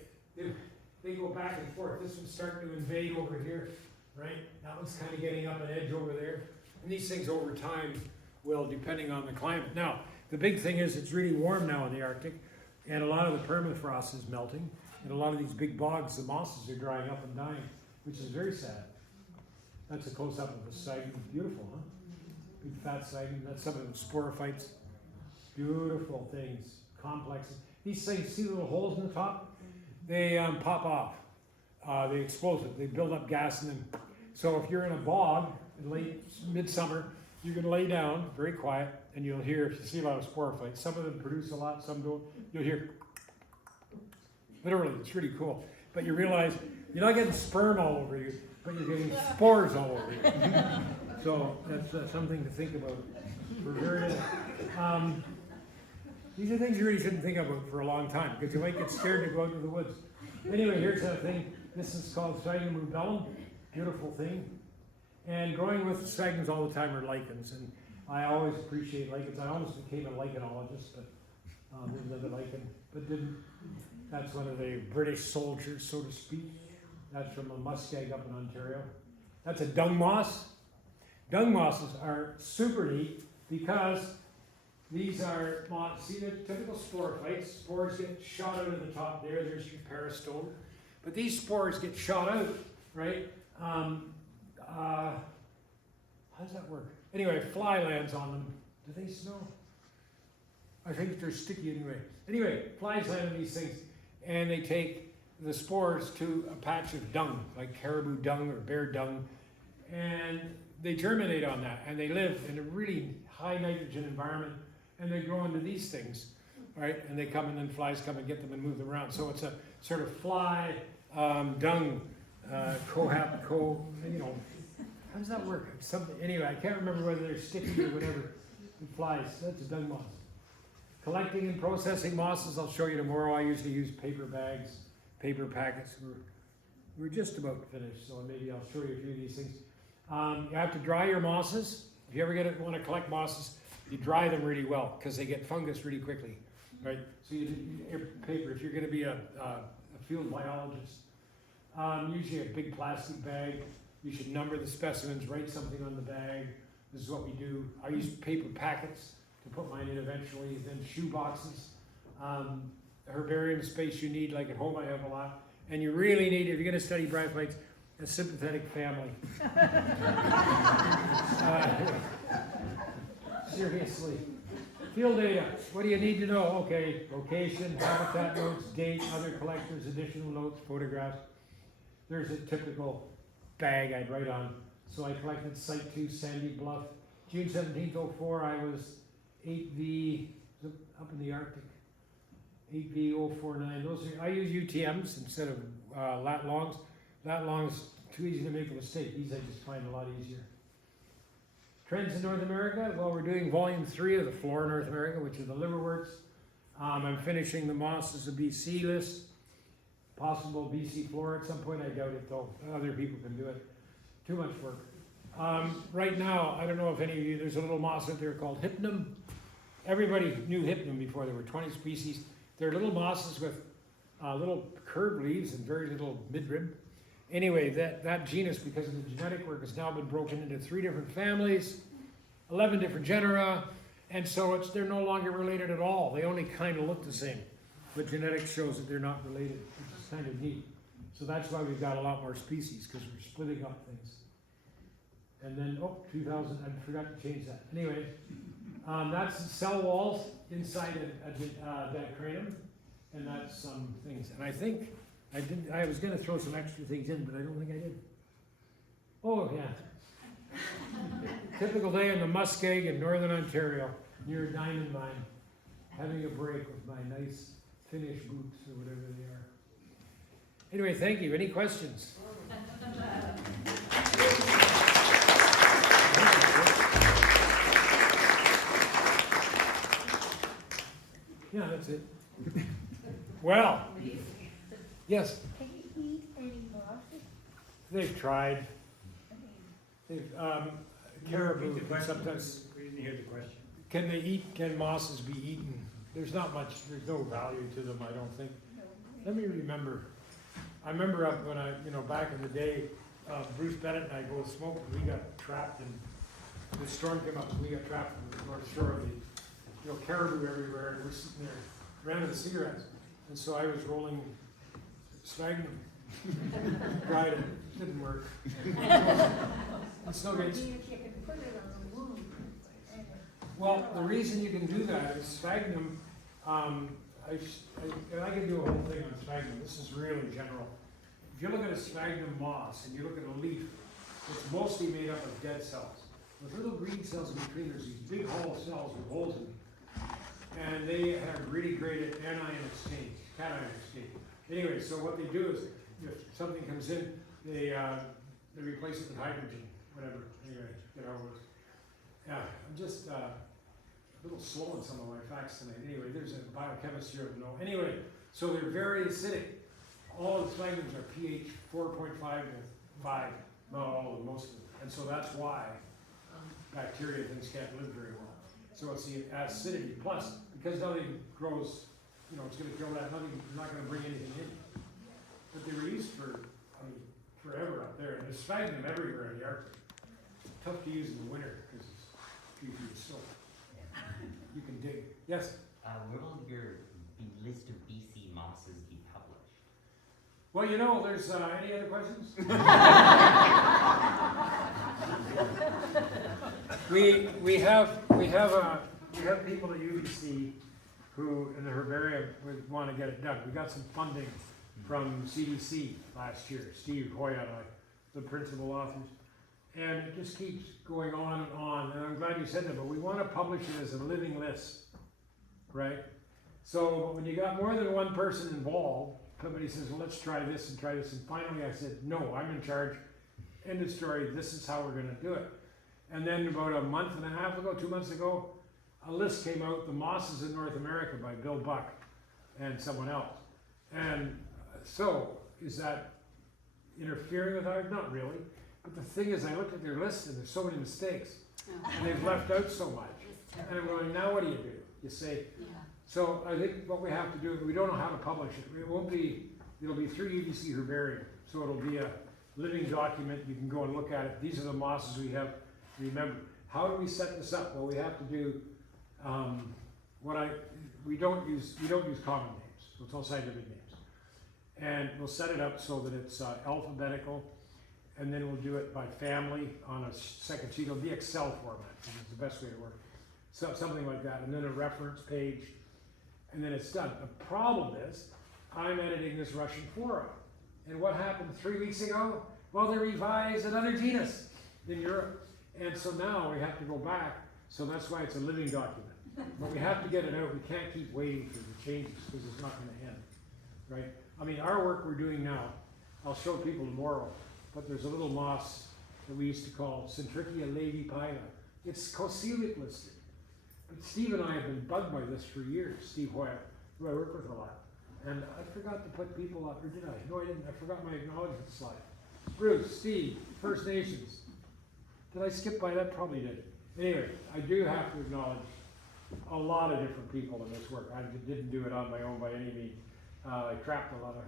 they go back and forth. This one's starting to invade over here, right? That one's kind of getting up an edge over there. And these things over time will, depending on the climate. Now, the big thing is it's really warm now in the Arctic, and a lot of the permafrost is melting, and a lot of these big bogs, the mosses are drying up and dying, which is very sad. That's a close-up of the sphagnum. Beautiful, huh? Big fat sphagnum. That's some of the sporophytes. Beautiful things, complexes. These things, see the little holes in the top? They pop off. They explode. They build up gas, and then. So if you're in a bog in late midsummer, you can lay down, very quiet, and you'll see a lot of sporophytes. Some of them produce a lot, some don't. You'll hear. Literally, it's really cool. But you realize you're not getting sperm all over you, but you're getting spores all over you. So that's something to think about. These are things you really shouldn't think about for a long time, because you might get scared to go out into the woods. Anyway, here's that thing. This is called Sphagnum rubellum. Beautiful thing. And growing with sphagnums all the time are lichens, and I always appreciate lichens. I almost became a lichenologist, but didn't live a lichen, but didn't. That's one of the British soldiers, so to speak. That's from a muskeg up in Ontario. That's a dung moss. Dung mosses are super neat because these are, see the typical sporophytes. Spores get shot out of the top there. There's your peristome. But these spores get shot out, right? How does that work? Anyway, fly lands on them. Do they smell? I think they're sticky anyway. Anyway, flies land on these things, and they take the spores to a patch of dung, like caribou dung or bear dung, and they germinate on that, and they live in a really high nitrogen environment, and they grow into these things, right? And they come, and then flies come and get them and move them around. So it's a sort of fly dung you know, how does that work? Something anyway. I can't remember whether they're sticky or whatever. It flies. That's a dung moss. Collecting and processing mosses, I'll show you tomorrow. I usually use paper bags, paper packets. We're just about finished, so maybe I'll show you a few of these things. You have to dry your mosses. If you ever want to collect mosses, you dry them really well because they get fungus really quickly, right? So your paper, if you're going to be a field biologist, usually a big plastic bag. You should number the specimens, write something on the bag. This is what we do. I use paper packets to put mine in eventually, then shoe boxes. Herbarium space you need, like at home I have a lot. And you really need, if you're going to study bryophytes, a sympathetic family. Seriously. Field data, what do you need to know? Okay, location, habitat notes, date, other collectors, additional notes, photographs. There's a typical bag I'd write on. So I collected Site 2, Sandy Bluff. June 17th, 04, I was 8V, up in the Arctic. 8V049, those are, I use UTMs instead of lat longs. Lat longs, too easy to make a mistake. These I just find a lot easier. Trends in North America, well, we're doing volume 3 of the Flora North America, which is the liverworts. I'm finishing the mosses of BC list. Possible BC flora at some point, I doubt it though. Other people can do it. Too much work. Right now, I don't know if any of you, there's a little moss out there called hypnum. Everybody knew hypnum before. There were 20 species. They're little mosses with little curved leaves and very little midrib. Anyway, that genus, because of the genetic work, has now been broken into 3 different families, 11 different genera, and so they're no longer related at all. They only kind of look the same. But genetics shows that they're not related, which is kind of neat. So that's why we've got a lot more species, because we're splitting up things. And then, 2000, I forgot to change that. Anyway, that's the cell walls inside a dicranum, and that's some things. And I think I was going to throw some extra things in, but I don't think I did. Oh, yeah. Typical day in the muskeg in northern Ontario, near a diamond mine, having a break with my nice Finnish boots or whatever they are. Anyway, thank you. Any questions? Yeah, that's it. Well, yes. Can you eat any mosses? They've tried. They've caribou Repeat the question. sometimes. We didn't hear the question. Can mosses be eaten? There's not much. There's no value to them, I don't think. Let me remember. I remember up when back in the day, Bruce Bennett and I both smoked, and we got trapped, and the storm came up, and we got trapped in the North Shore of the, caribou everywhere, and we're sitting there, ran out of cigarettes, and so I was rolling sphagnum, tried it, didn't work. It's no good. Maybe if you can put it on the wound. Well, the reason you can do that is sphagnum, I can do a whole thing on sphagnum. This is really general. If you look at a sphagnum moss and you look at a leaf, it's mostly made up of dead cells. With little green cells in between, there's these big hollow cells with holes in them. And they have really great anion exchange, cation exchange. Anyway, so what they do is, if something comes in, they replace it with hydrogen. whatever, anyway, get over it. Yeah, I'm just, a little slow on some of my facts tonight. Anyway, there's a biochemist here, no, anyway, so they're very acidic. All the sphagnums are pH 4.5 to 5, not all of them, most of them. And so that's why bacteria things can't live very well. So it's the acidity, plus, because nothing grows, you know, it's gonna kill that, nothing, you're not gonna bring anything in. But they were used for, I mean, forever up there, and there's sphagnum everywhere in the Arctic. Tough to use in the winter, because it's too feet of snow. You can dig. Yes? Where will your list of BC mosses be published? Well, you know, there's, any other questions? we have people at UBC who, in the herbarium, would want to get it done. We got some funding from CDC last year, Steve Hoya and I, the principal authors. And it just keeps going on, and I'm glad you said that, but we want to publish it as a living list, right? So when you got more than one person involved, somebody says, well, let's try this, and finally I said, no, I'm in charge, end of story, this is how we're gonna do it. And then about a month and a half ago, 2 months ago, a list came out, The Mosses in North America by Bill Buck and someone else. And so, is that interfering with ours? Not really. But the thing is, I looked at their list and there's so many mistakes. And they've left out so much. And I'm going, now what do? You say, so I think what we have to do, we don't know how to publish it. It won't be, it'll be through UBC Herbarium. So it'll be a living document. You can go and look at it. These are the mosses we have. Remember, how do we set this up? Well, we have to do, we don't use common names. So it's all scientific names. And we'll set it up so that it's alphabetical, and then we'll do it by family on a second sheet. It'll be Excel format, which is the best way to work. So something like that, and then a reference page, and then it's done. The problem is, I'm editing this Russian flora, and what happened 3 weeks ago? Well, they revised another genus in Europe, and so now we have to go back. So that's why it's a living document. But we have to get it out. We can't keep waiting for the changes because it's not going to end, right? I mean, our work we're doing now, I'll show people tomorrow, but there's a little moss that we used to call Centrichia ladipila. It's coeliac listed. But Steve and I have been bugged by this for years, Steve Hoya, who I work with a lot. And I forgot to put people up, or did I? No, I didn't. I forgot my acknowledgement slide. Bruce, Steve, First Nations. Did I skip by that? Probably did. Anyway, I do have to acknowledge a lot of different people in this work. I didn't do it on my own by any means. I trapped a lot of,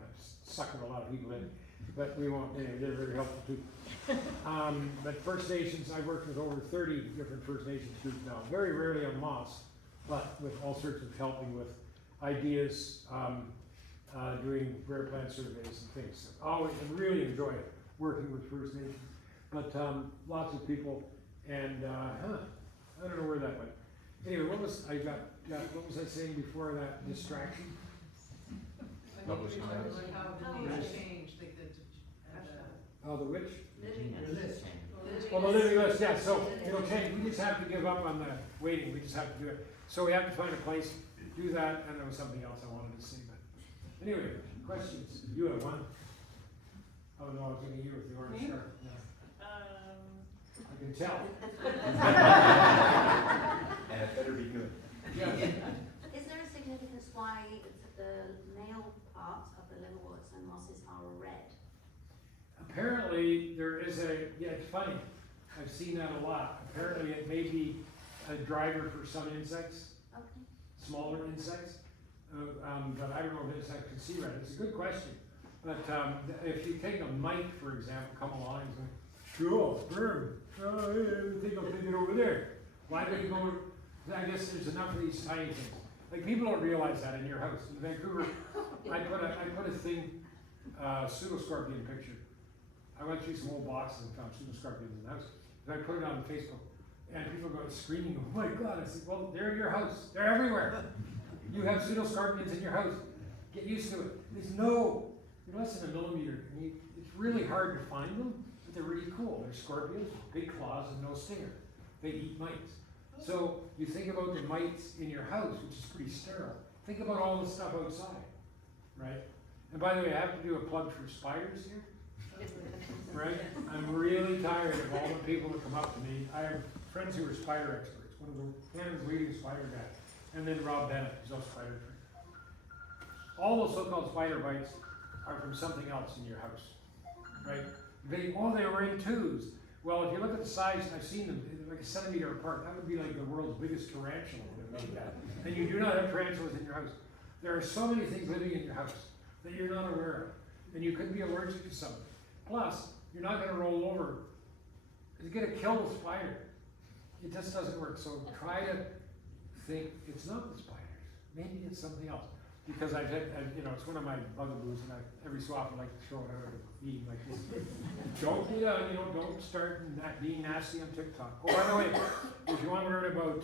suckered a lot of people in, but we won't, anyway, they're very helpful too. But First Nations, I've worked with over 30 different First Nations groups now, very rarely on moss, but with all sorts of helping with ideas, doing rare plant surveys and things. Always, I really enjoy working with First Nations, but lots of people, and I don't know where that went. Anyway, what was I saying before that distraction? Publishing notes. Like how the names change, like the. Oh, the which? Living list. Well, the living list, yeah, so it'll change. We just have to give up on the waiting. We just have to do it. So we have to find a place, do that, and there was something else I wanted to say. But anyway, questions? You have one? Oh no, I was going to you with the orange shirt. Yeah. I can tell. And it better be good. Yeah. Is there a significance why the male part of the liverworts and mosses are red? Apparently, there is yeah, it's funny. I've seen that a lot. Apparently, it may be a driver for some insects, Okay. smaller insects. But I don't know if insects can see red. It's a good question. But if you take a mite, for example, come along and say, sure, bird, oh, I think I'll take it over there. Why did you go? I guess there's enough of these tiny things. Like people don't realize that in your house. In Vancouver, I put a thing, pseudoscorpion picture. I went through some old boxes and found pseudoscorpions in the house. And I put it on Facebook. And people go screaming, oh my God. I said, well, they're in your house. They're everywhere. You have pseudoscorpions in your house. Get used to it. They said, no, they're less than a millimeter. I mean, it's really hard to find them, but they're really cool. They're scorpions with big claws and no stinger. They eat mites. So you think about the mites in your house, which is pretty sterile. Think about all the stuff outside, right? And by the way, I have to do a plug for spiders here. right? I'm really tired of all the people that come up to me. I have friends who are spider experts, one of the Canada's leading spider guys, and then Rob Bennett, who's also spider trainer. All those so-called spider bites are from something else in your house, right? They were in twos. Well, if you look at the size, I've seen them, like a centimeter apart. That would be like the world's biggest tarantula would have made that. And you do not have tarantulas in your house. There are so many things living in your house that you're not aware of, and you could be allergic to something. Plus, you're not going to roll over. It's going to kill the spider. It just doesn't work. So try to think it's not the spiders. Maybe it's something else. Because it's one of my bugaboos, and I every so often like to throw it out of the meeting like this. Don't start being nasty on TikTok. Oh, by the way, if you want to learn about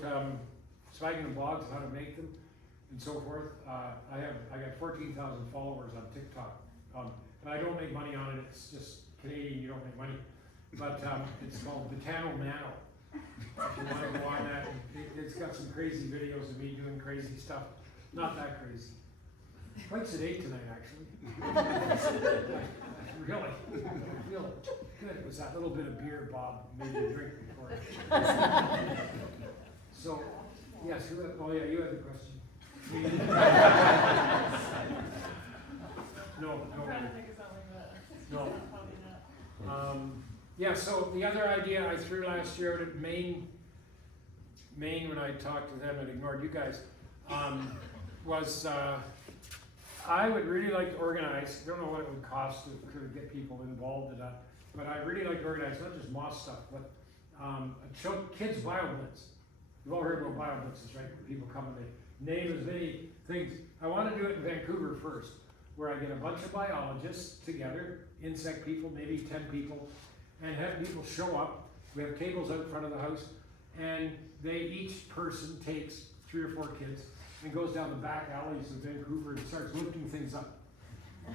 sphagnum and bogs, how to make them, and so forth, I got 14,000 followers on TikTok, and I don't make money on it. It's just Canadian, you don't make money. But it's called Botano Nano. If you want to go on that, it's got some crazy videos of me doing crazy stuff. Not that crazy. Quite sedate tonight, actually. Really. I feel good. It was that little bit of beer Bob made me drink before. So, yes, you had the question. No. I'm trying to think of something, but No. probably not. Yeah, so the other idea I threw last year out at Maine when I talked to them and ignored you guys, was I would really like to organize, I don't know what it would cost to get people involved in that, but I really like to organize not just moss stuff, but kids BioBlitz. You've all heard about BioBlitzes, right? Where people come and they name as many things. I want to do it in Vancouver first, where I get a bunch of biologists together, insect people, maybe 10 people, and have people show up. We have tables out front of the house, and each person takes 3 or 4 kids and goes down the back alleys of Vancouver and starts lifting things up.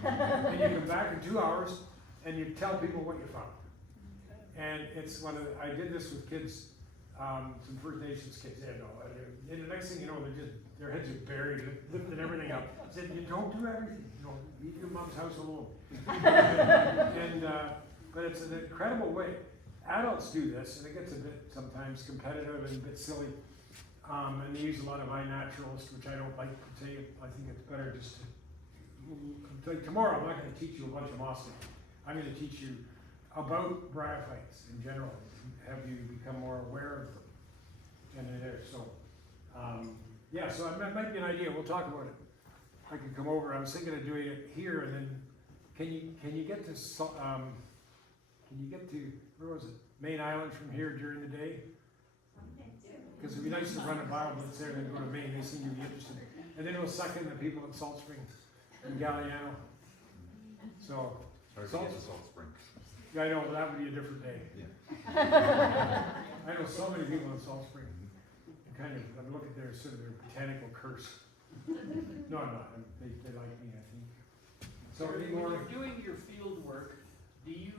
And you come back in 2 hours and you tell people what you found. And it's I did this with kids, some First Nations kids, and the next thing you know, their heads are buried, lifting everything up. I said, you don't do everything, leave your mom's house alone. But it's an incredible way. Adults do this, and it gets a bit sometimes competitive and a bit silly. And they use a lot of iNaturalist, which I don't like to say. I think it's better just to, like tomorrow, I'm not going to teach you a bunch of moss stuff. I'm going to teach you about bryophytes in general, have you become more aware of them. And they're there, so, so that might be an idea, we'll talk about it. I could come over, I was thinking of doing it here, and then, can you get to, where was it? Main Island from here during the day? Because it'd be nice to run a BioBlitz there and then go to Maine, they seem to be interested. And then it'll suck in the people at Salt Springs and Galliano. So, Salt Spring. Yeah, I know, but that would be a different day. Yeah. I know so many people in Salt Spring. I'm looking at their sort of their botanical curse. No, I'm not. They like me, I think. So When anymore? you're doing your field work, do you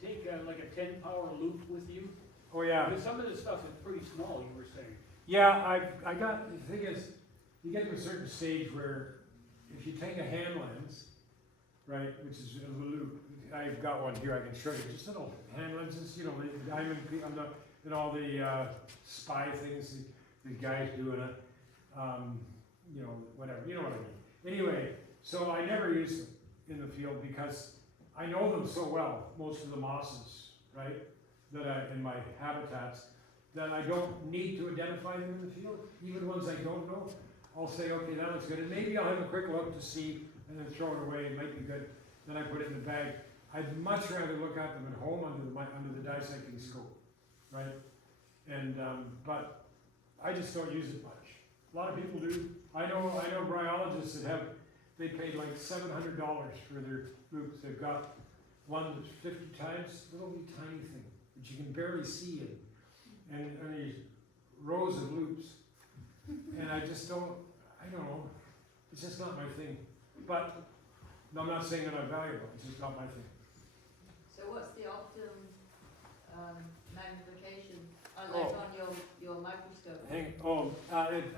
take like a 10-power loop with you? Oh yeah. Because some of this stuff is pretty small, you were saying. Yeah, I got, the thing is, you get to a certain stage where if you take a hand lens, right, which is a loop, I've got one here I can show you, just little hand lenses, the diamond, and all the spy things the guys do in it, whatever, you know what I mean. Anyway, so I never use them in the field because I know them so well, most of the mosses, right, that in my habitats, that I don't need to identify them in the field. Even ones I don't know, I'll say, okay, that looks good, and maybe I'll have a quick look to see, and then throw it away, it might be good, then I put it in the bag. I'd much rather look at them at home under the dissecting scope, right? And, but I just don't use it much. A lot of people do. I know bryologists that they paid like $700 for their loops. They've got one that's 50 times, little tiny thing, which you can barely see in. And these rows of loops. And I don't know, it's just not my thing. But I'm not saying they're not valuable, it's just not my thing. So what's the optimum magnification, like on your microscope?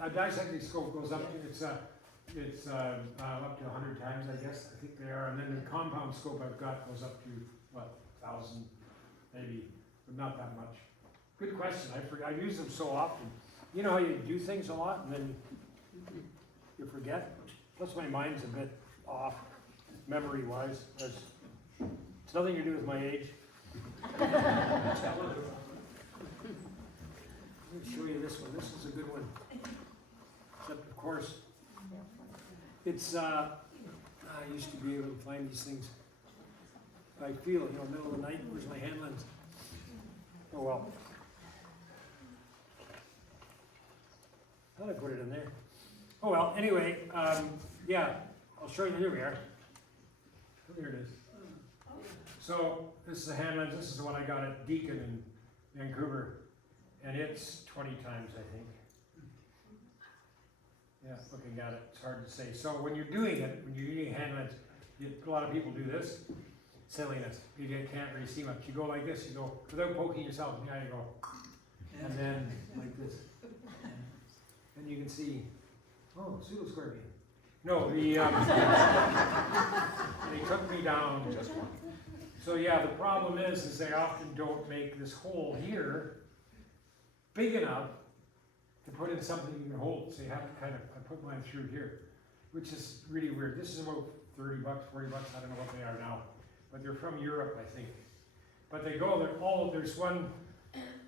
A dissecting scope goes up to, it's up to 100 times, I guess, I think they are. And then the compound scope I've got goes up to what, 1,000 maybe, but not that much. Good question. I use them so often. You know how you do things a lot and then you forget? Plus my mind's a bit off, memory-wise. It's nothing to do with my age. Let me show you this one. This is a good one. Except, of course, it's, I used to be able to find these things. I feel, you know, middle of the night, where's my hand lens? Oh well. How'd I put it in there? Oh well, anyway, yeah, I'll show you, here we are. Oh, there it is. So, this is the hand lens, this is the one I got at Deakin in Vancouver, and it's 20 times, I think. Yeah, looking at it, it's hard to say. So when you're doing it, when you're using hand lens, a lot of people do this. Silliness. You can't really see much. You go like this, you go, without poking yourself, yeah, you go. And then, like this. And you can see, oh, pseudoscorpion. No, and he took me down. So yeah, the problem is they often don't make this hole here big enough to put in something you can hold. So you have to kind of, I put mine through here, which is really weird. This is about 30 bucks, 40 bucks, I don't know what they are now. But they're from Europe, I think. But they go, they're all, there's one,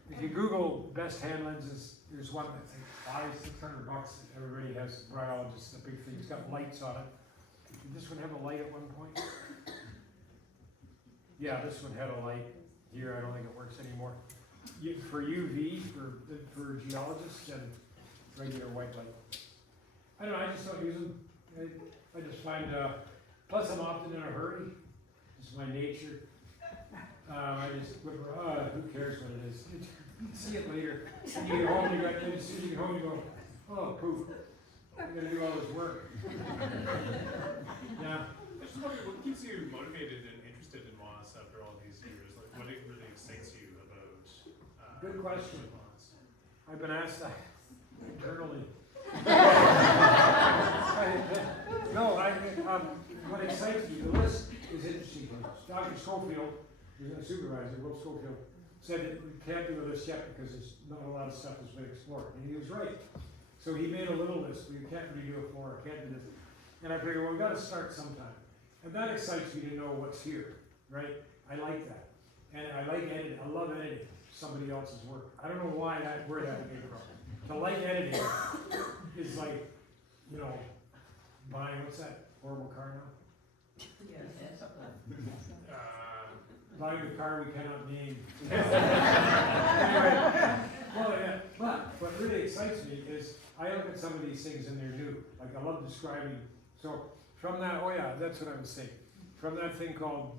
if you Google best hand lenses, there's one, I think, 500-600 bucks. Everybody has, bryologists, a big thing, it's got lights on it. Did this one have a light at one point? Yeah, this one had a light here, I don't think it works anymore. For UV, for geologists, and regular white light. I don't know, I just don't use them. I just find, plus I'm often in a hurry. It's my nature. I just, who cares what it is? You see it later. And you get home, you get home, you go, oh, poof. I'm gonna do all this work. Yeah. I just wonder, what keeps you motivated and interested in moss after all these years? Like, what really excites you about Good question. moss? I've been asked that internally. What excites me, the list is interesting. Dr. Schofield, who's a supervisor, Will Schofield, said that we can't do a list yet because there's not a lot of stuff that's been explored. And he was right. So he made a little list. We can't really do a floor, can't do this. And I figured, well, we've got to start sometime. And that excites me to know what's here, right? I like that. And I like editing. I love editing somebody else's work. I don't know why where that came from. To like editing is like, you know, buying, what's that horrible car now? Buying the car we cannot name. Anyway, well, yeah, but what really excites me is I look at some of these things and they're new. Like I love describing. So from that, oh yeah, that's what I was saying. From that thing called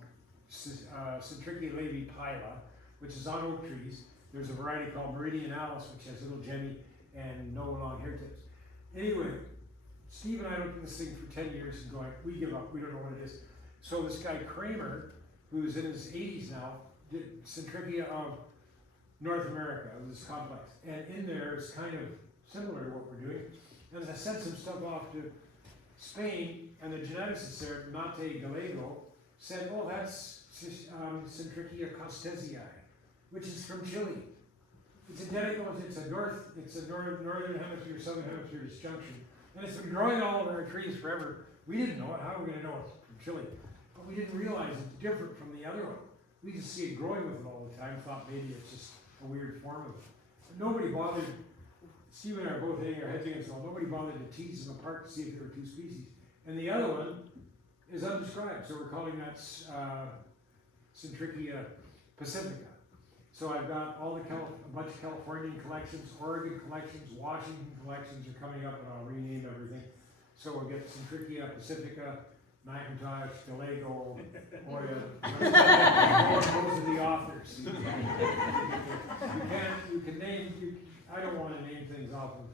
Centrichia labipila, which is on oak trees, there's a variety called Meridionalis, which has little gemmy and no long hair tips. Anyway, Steve and I looked at this thing for 10 years and going, we give up, we don't know what it is. So this guy Kramer, who's in his 80s now, did Centrichia of North America, this complex. And in there it's kind of similar to what we're doing. And I sent some stuff off to Spain, and the geneticist there, Mate Gallego, said, oh, that's Centrichia costesii, which is from Chile. It's identical, it's a northern hemisphere, southern hemisphere disjunction. And it's been growing all over our trees forever. We didn't know it, how are we gonna know it's from Chile? But we didn't realize it's different from the other one. We just see it growing with it all the time, thought maybe it's just a weird form of it. But nobody bothered, Steve and I are both hitting our heads against the wall, nobody bothered to tease them apart to see if there were two species. And the other one is undescribed, so we're calling that Centrichia pacifica. So I've got all a bunch of Californian collections, Oregon collections, Washington collections are coming up, and I'll rename everything. So we'll get Centrichia pacifica, McIntosh, Gallego, Hoya. Those are the authors. You can name, I don't want to name things off of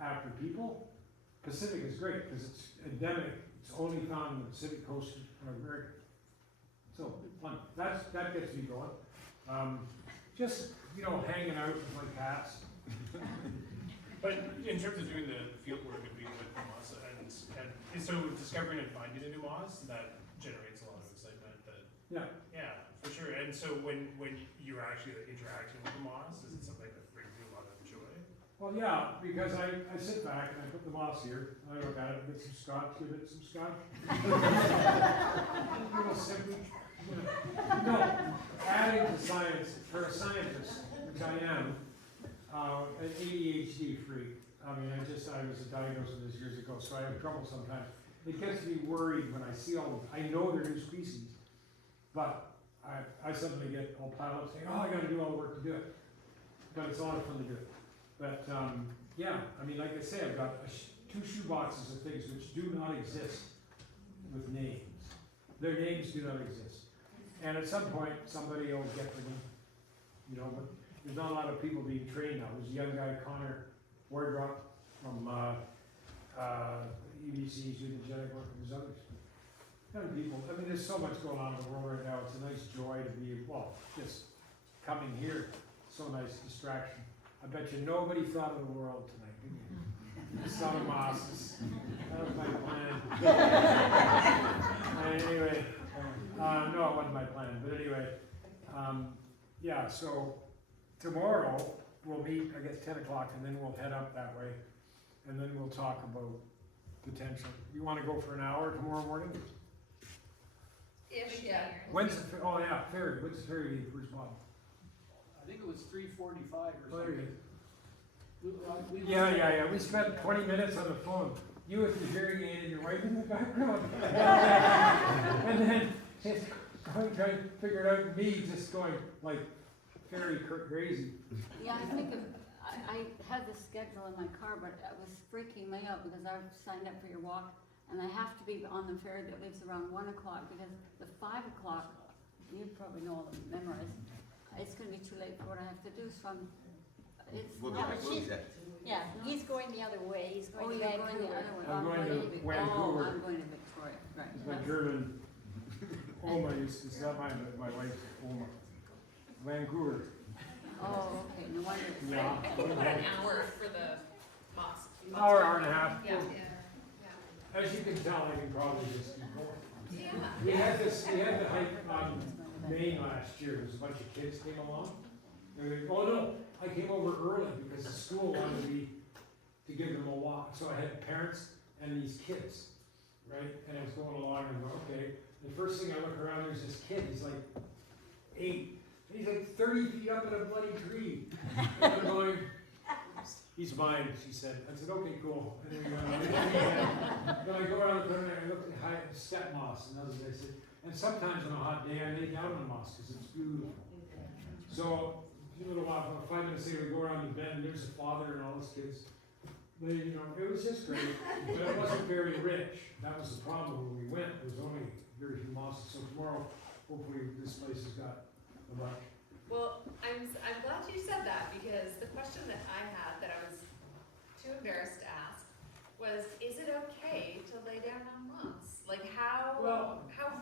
after people. Pacific is great because it's endemic. It's only found in the Pacific coast of America. So fun. That gets me going. Just, you know, hanging out with my cats. But in terms of doing the field work and being with the moss, and so discovering and finding a new moss, that generates a lot of excitement. Yeah. Yeah, for sure. And so when you're actually like, interacting with the moss, is it something that brings you a lot of joy? Well, yeah, because I sit back and I put the moss here, I look at it, get some scotch, give it some scotch. Little simply, no, adding to science, for a scientist, which I am, an ADHD freak. I mean, I was diagnosed with this years ago, so I have trouble sometimes. It gets me worried when I see I know they're new species, but I suddenly get all piled up saying, oh, I gotta do all the work to do it. But it's a lot of fun to do it. But, yeah, I mean, like I say, I've got 2 shoe boxes of things which do not exist with names. Their names do not exist. And at some point, somebody will get them, you know, but there's not a lot of people being trained now. There's a young guy, Connor Wardrop, from EBC's doing genetic work, and there's others. Young people, I mean, there's so much going on in the world right now. It's a nice joy to be, well, just coming here. So nice distraction. I bet you nobody thought of the world tonight, did you? You saw the mosses. That was my plan. Anyway, no, it wasn't my plan, but anyway, yeah, so tomorrow we'll meet, I guess, 10 o'clock, and then we'll head up that way, and then we'll talk about potential. You want to go for an hour tomorrow morning? Ish, yeah. When's the, oh yeah, ferry, when's the ferry leave, where's Bob? I think it was 3:45 Oh, or there he something. is. We Yeah, we spent 20 minutes on the phone. You with your hearing aid and your wife in the background. And then just trying to figure it out, me just going like very crazy. Yeah, I think I had this schedule in my car, but it was freaking me out because I've signed up for your walk, and I have to be on the ferry that leaves around 1 o'clock because the 5 o'clock, you probably know all the memorized. It's gonna be too late for what I have to do, so We'll no, get she's- that. Yeah, he's going the other way, he's Oh, going to you're going the Vancouver. other way. I'm going to Oh, Vancouver. I'm going to Victoria, right. It's my German. Oma is, it's not mine, but my wife's Oma. Vancouver. Oh, okay, no wonder. Yeah. I think about an hour for the mosque. Hour and a half. Yeah. As you can tell, I can probably just keep going. Yeah. We had the hike on Maine last year, there was a bunch of kids came along. And they, oh no, I came over early because the school wanted me to give them a walk. So I had parents and these kids, right? And I was going along and I'm going, okay. The first thing I look around, there's this kid, he's like 8. And he's like 30 feet up in a bloody tree. And I'm going, he's mine, she said. I said, okay, cool. And then I go around the corner and I look at high step moss and others, I said, and sometimes on a hot day I lay down on the moss because it's beautiful. So a little while, about 5 minutes later, we go around the bend, there's a father and all his kids. They, you know, it was just great, but it wasn't very rich. That was the problem when we went. There was only very few mosses. So tomorrow, hopefully, this place has got a bunch. Well, I'm glad you said that because the question that I had that I was too embarrassed to ask was, is it okay to lay down on moss? Like how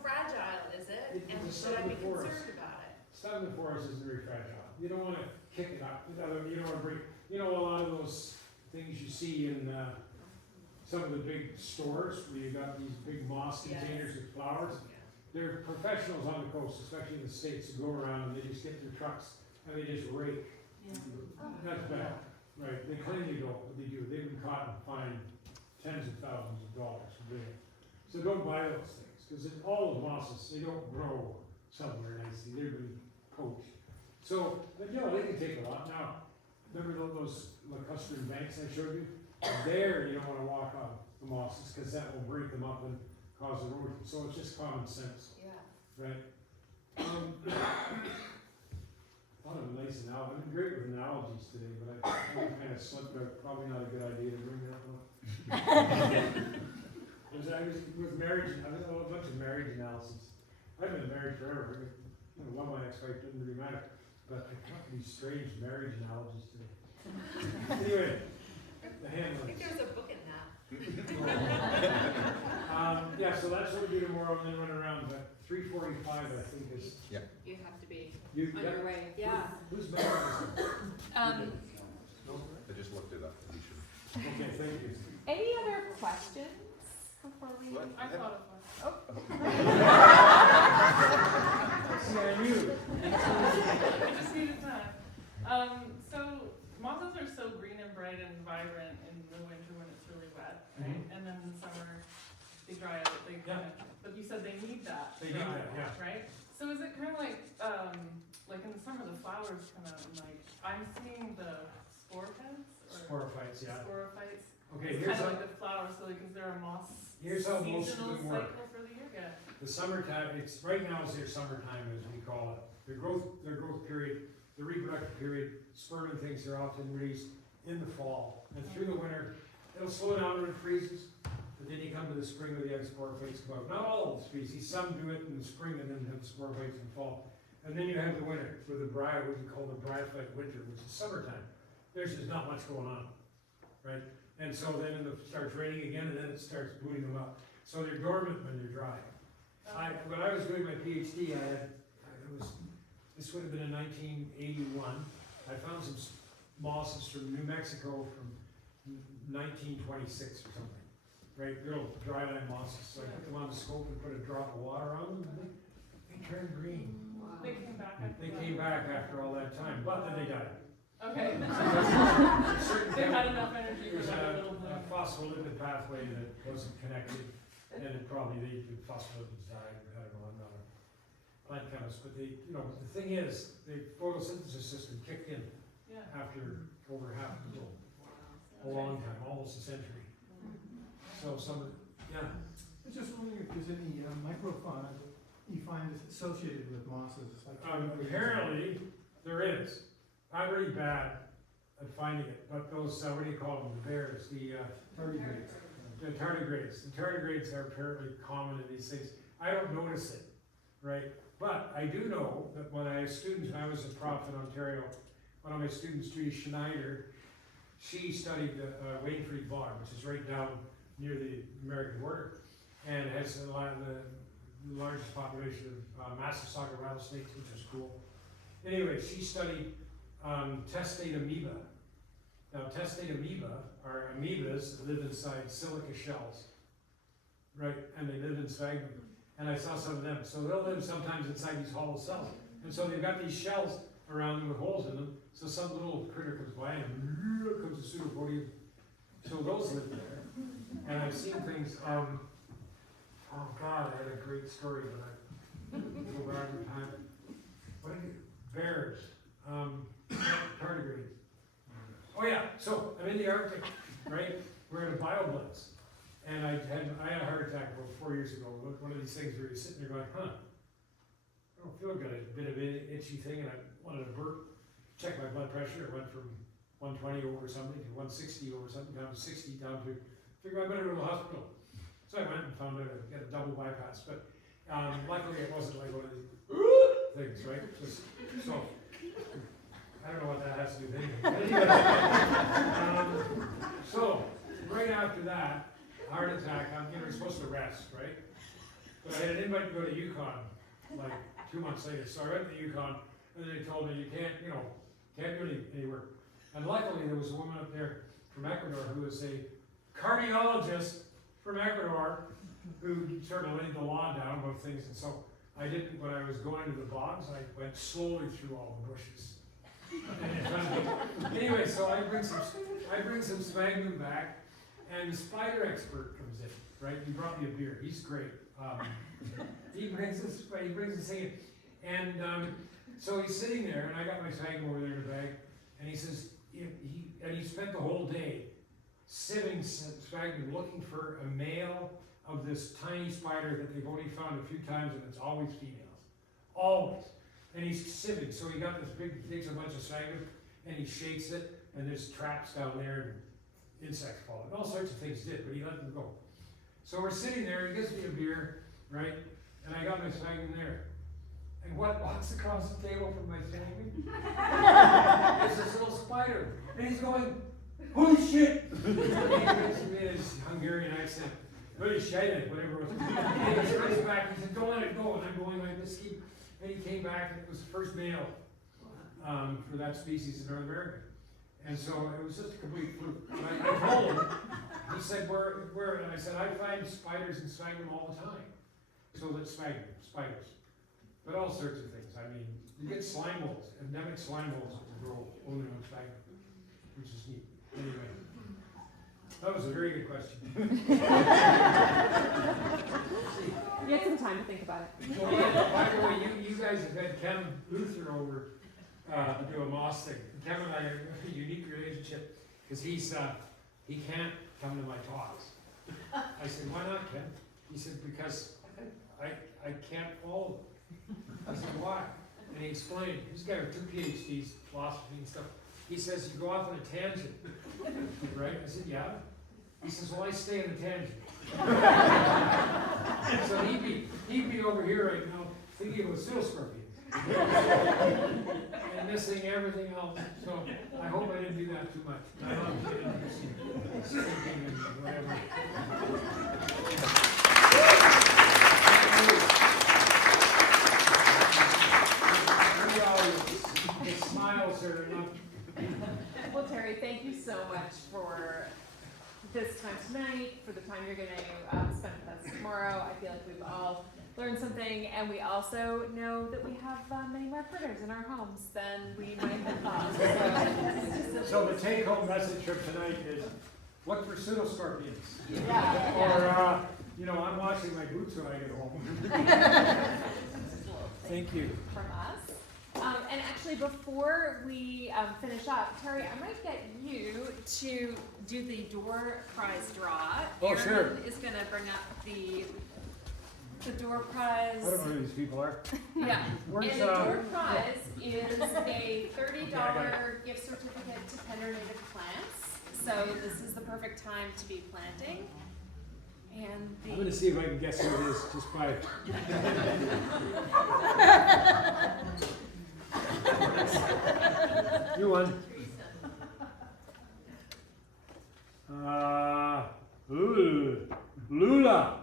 fragile is it, and should I be concerned about it? Stuff in the forest is very fragile. You don't want to kick it up. You don't want to break. You know, a lot of those things you see in some of the big stores where you got these big moss containers with flowers. There are professionals on the coast, especially in the States, who go around and they just get their trucks and they just rake. Yeah. That's bad, right? They claim they don't, but they do. They've been caught and fined tens of thousands of dollars for doing it. So don't buy those things, because all the mosses, they don't grow somewhere nicely. They've been poached. So, but you know, they can take a lot. Now, remember those lacustrine banks I showed you? There, you don't want to walk on the mosses, because that will break them up and cause erosion. So it's just common sense, Yeah. right? A lot of nice analogies. I've been great with analogies today, but I kind of slipped out. Probably not a good idea to bring that up. I was with marriage. I was a bunch of marriage analyses. I've been married forever. You know, one of my ex-wife didn't really matter, but I got these strange marriage analogies today. Anyway, the I handlers. think there's a book in that. Yeah, so that's what we do tomorrow, and then run around. But 3:45, I think is. Yeah. You have to be You. on Yeah. your way. Yeah. Who's married? No? I just looked it up. You should. Okay, thank you. Any other questions before we? What? I thought of one. Oh. Yeah, you. I just needed time. So mosses are so green and bright and vibrant in the winter when it's really wet, right? And then in summer, they dry out, they kind of, but you said they need that. They need dry that, yeah. out, right? So is it kind of like in the summer, the flowers come out and like, I'm seeing the sporophytes or Sporophytes, yeah. sporophytes. Okay, It's here's kind of how, like the flowers, so like, is there a moss here's how most of seasonal them work. cycle for the year? Yeah. The summertime, it's, right now is their summertime, as we call it. Their growth period, the reproductive period, sperm and things are often released in the fall. And through the winter, it'll slow down when it freezes, but then you come to the spring where the young sporophytes come out. Not all of the species, some do it in the spring and then have sporophytes in the fall. And then you have the winter, with the what we call the bryophyte winter, which is summertime. There's just not much going on, right? And so then it starts raining again, and then it starts booting them up. So they're dormant when they're dry. When I was doing my PhD, this would have been in 1981. I found some mosses from New Mexico from 1926 or something, right? Little dry land mosses. So I put them on the scope and put a drop of water on them, and they turned green. They came back after They that. came back after all that time, but then they died. Okay. Certain They had enough energy for There's that little a bloom. phospholipid pathway that wasn't connected, and it probably the phospholipids died. I don't know, I'm not a plant chemist, but the thing is, the photosynthesis system kicked in Yeah. after over half a long time, almost a century. So I was just wondering if there's any microfauna that you find is associated with mosses, like. apparently there is. I'm really bad at finding it, but those, what do you call them, the bears, the tardigrades. the tardigrades. The tardigrades are apparently common in these things. I don't notice it, right? But I do know that when I was students, when I was a prof in Ontario, one of my students, Judy Schneider, she studied the Wilfrid Laurier, which is right down near the American border, and it has the largest population of Massasauga rattlesnakes, which is cool. Anyway, she studied testate amoeba. Now, testate amoeba are amoebas that live inside silica shells, right? And they live in sphagnum. And I saw some of them. So they'll live sometimes inside these hollow cells. And so they've got these shells around them with holes in them. So some little critter comes by and comes a pseudopodium. So those live there. And I've seen things, oh God, I had a great story, but I go back in time. What did bears, tardigrades. Oh yeah, so I'm in the Arctic, right? We're in a bioblitz. And I had a heart attack about 4 years ago. One of these things where you're sitting there going, I don't feel good. A bit of an itchy thing, and I wanted to burp. Check my blood pressure. It went from 120 over something to 160 over something, down to 60, down to, figure I better go to the hospital. So I went and found out I get a double bypass. But luckily it wasn't like one of these things, right? So I don't know what that has to do with anything. But anyway, so right after that, heart attack, you're supposed to rest, right? But I had an invite to go to Yukon like 2 months later. So I went to Yukon, and then they told me you can't do any work. And luckily there was a woman up there from Ecuador who was a cardiologist from Ecuador who sort of laid the law down about things. And so I didn't, when I was going to the bogs, I went slowly through all the bushes. Anyway, so I bring some sphagnum back, and the spider expert comes in, right? He brought me a beer. He's great. He brings this thing in, and so he's sitting there, and I got my sphagnum over there in a bag, and he says, he spent the whole day sieving sphagnum, looking for a male of this tiny spider that they've only found a few times, and it's always females, always. And he's sieving, so he got this big, takes a bunch of sphagnum, and he shakes it, and there's traps down there, and insects fall, and all sorts of things did, but he let them go. So we're sitting there, he gives me a beer, right, and I got my sphagnum there. And what walks across the table from my sphagnum? It's this little spider, and he's going, holy shit! And he looks at me in his Hungarian accent, holy shit, whatever it was. And he turns back, he said, don't let it go, and I'm going like this, and he came back, and it was the first male for that species in North America. And so it was just a complete fluke. And I told him, he said, where? And I said, I find spiders in sphagnum all the time. So that's spiders. but all sorts of things. I mean, you get slime moles, endemic slime moles that will grow only on sphagnum, which is neat. Anyway, that was a very good question. You had some time to think about it. Oh, yeah, by the way, you guys have had Kevin Luther over to do a moss thing. Kevin and I have a unique relationship because he can't come to my talks. I said, why not, Ken? He said, because I can't follow them. I said, why? And he explained, this guy with 2 PhDs, philosophy and stuff. He says, you go off on a tangent, right? I said, yeah. He says, well, I stay on a tangent. So he'd be over here right now thinking about pseudoscorpions and missing everything else. So I hope I didn't do that too much. I love speaking and whatever. The smiles are enough. Well, Terry, thank you so much for this time tonight, for the time you're going to spend with us tomorrow. I feel like we've all learned something, and we also know that we have many more critters in our homes than we might have thought. So the take-home message from tonight is, look for pseudoscorpions. Yeah. Or, I'm washing my boots when I get home. Thank you. From us. And actually, before we finish up, Terry, I might get you to do the door prize draw. Oh, sure. Aaron is going to bring up the door prize. I don't know who these people are. Yeah. Where's, And the door prize is a $30 gift certificate to Pender Native Plants. So this is the perfect time to be planting. And I'm going to see if I can guess who it is just by. You won. Lula.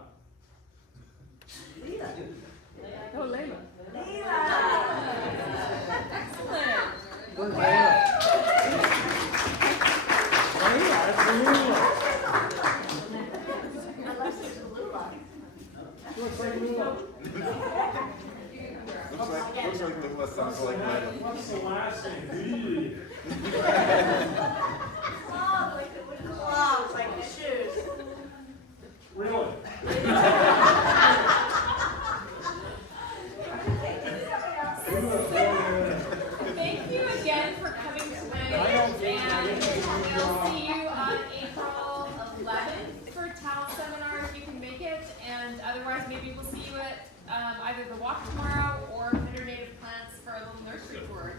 Oh, Layla. Excellent. Where's Layla? Layla, that's Lula. Looks like Lula. Looks like Lula sounds like Lila. What's the last name? Claws like the shoes. Really? Thank you again for coming tonight, and we'll see you on April 11th for TAL seminar if you can make it, and otherwise maybe we'll see you at either the walk tomorrow or Pender Native Plants for a little nursery tour.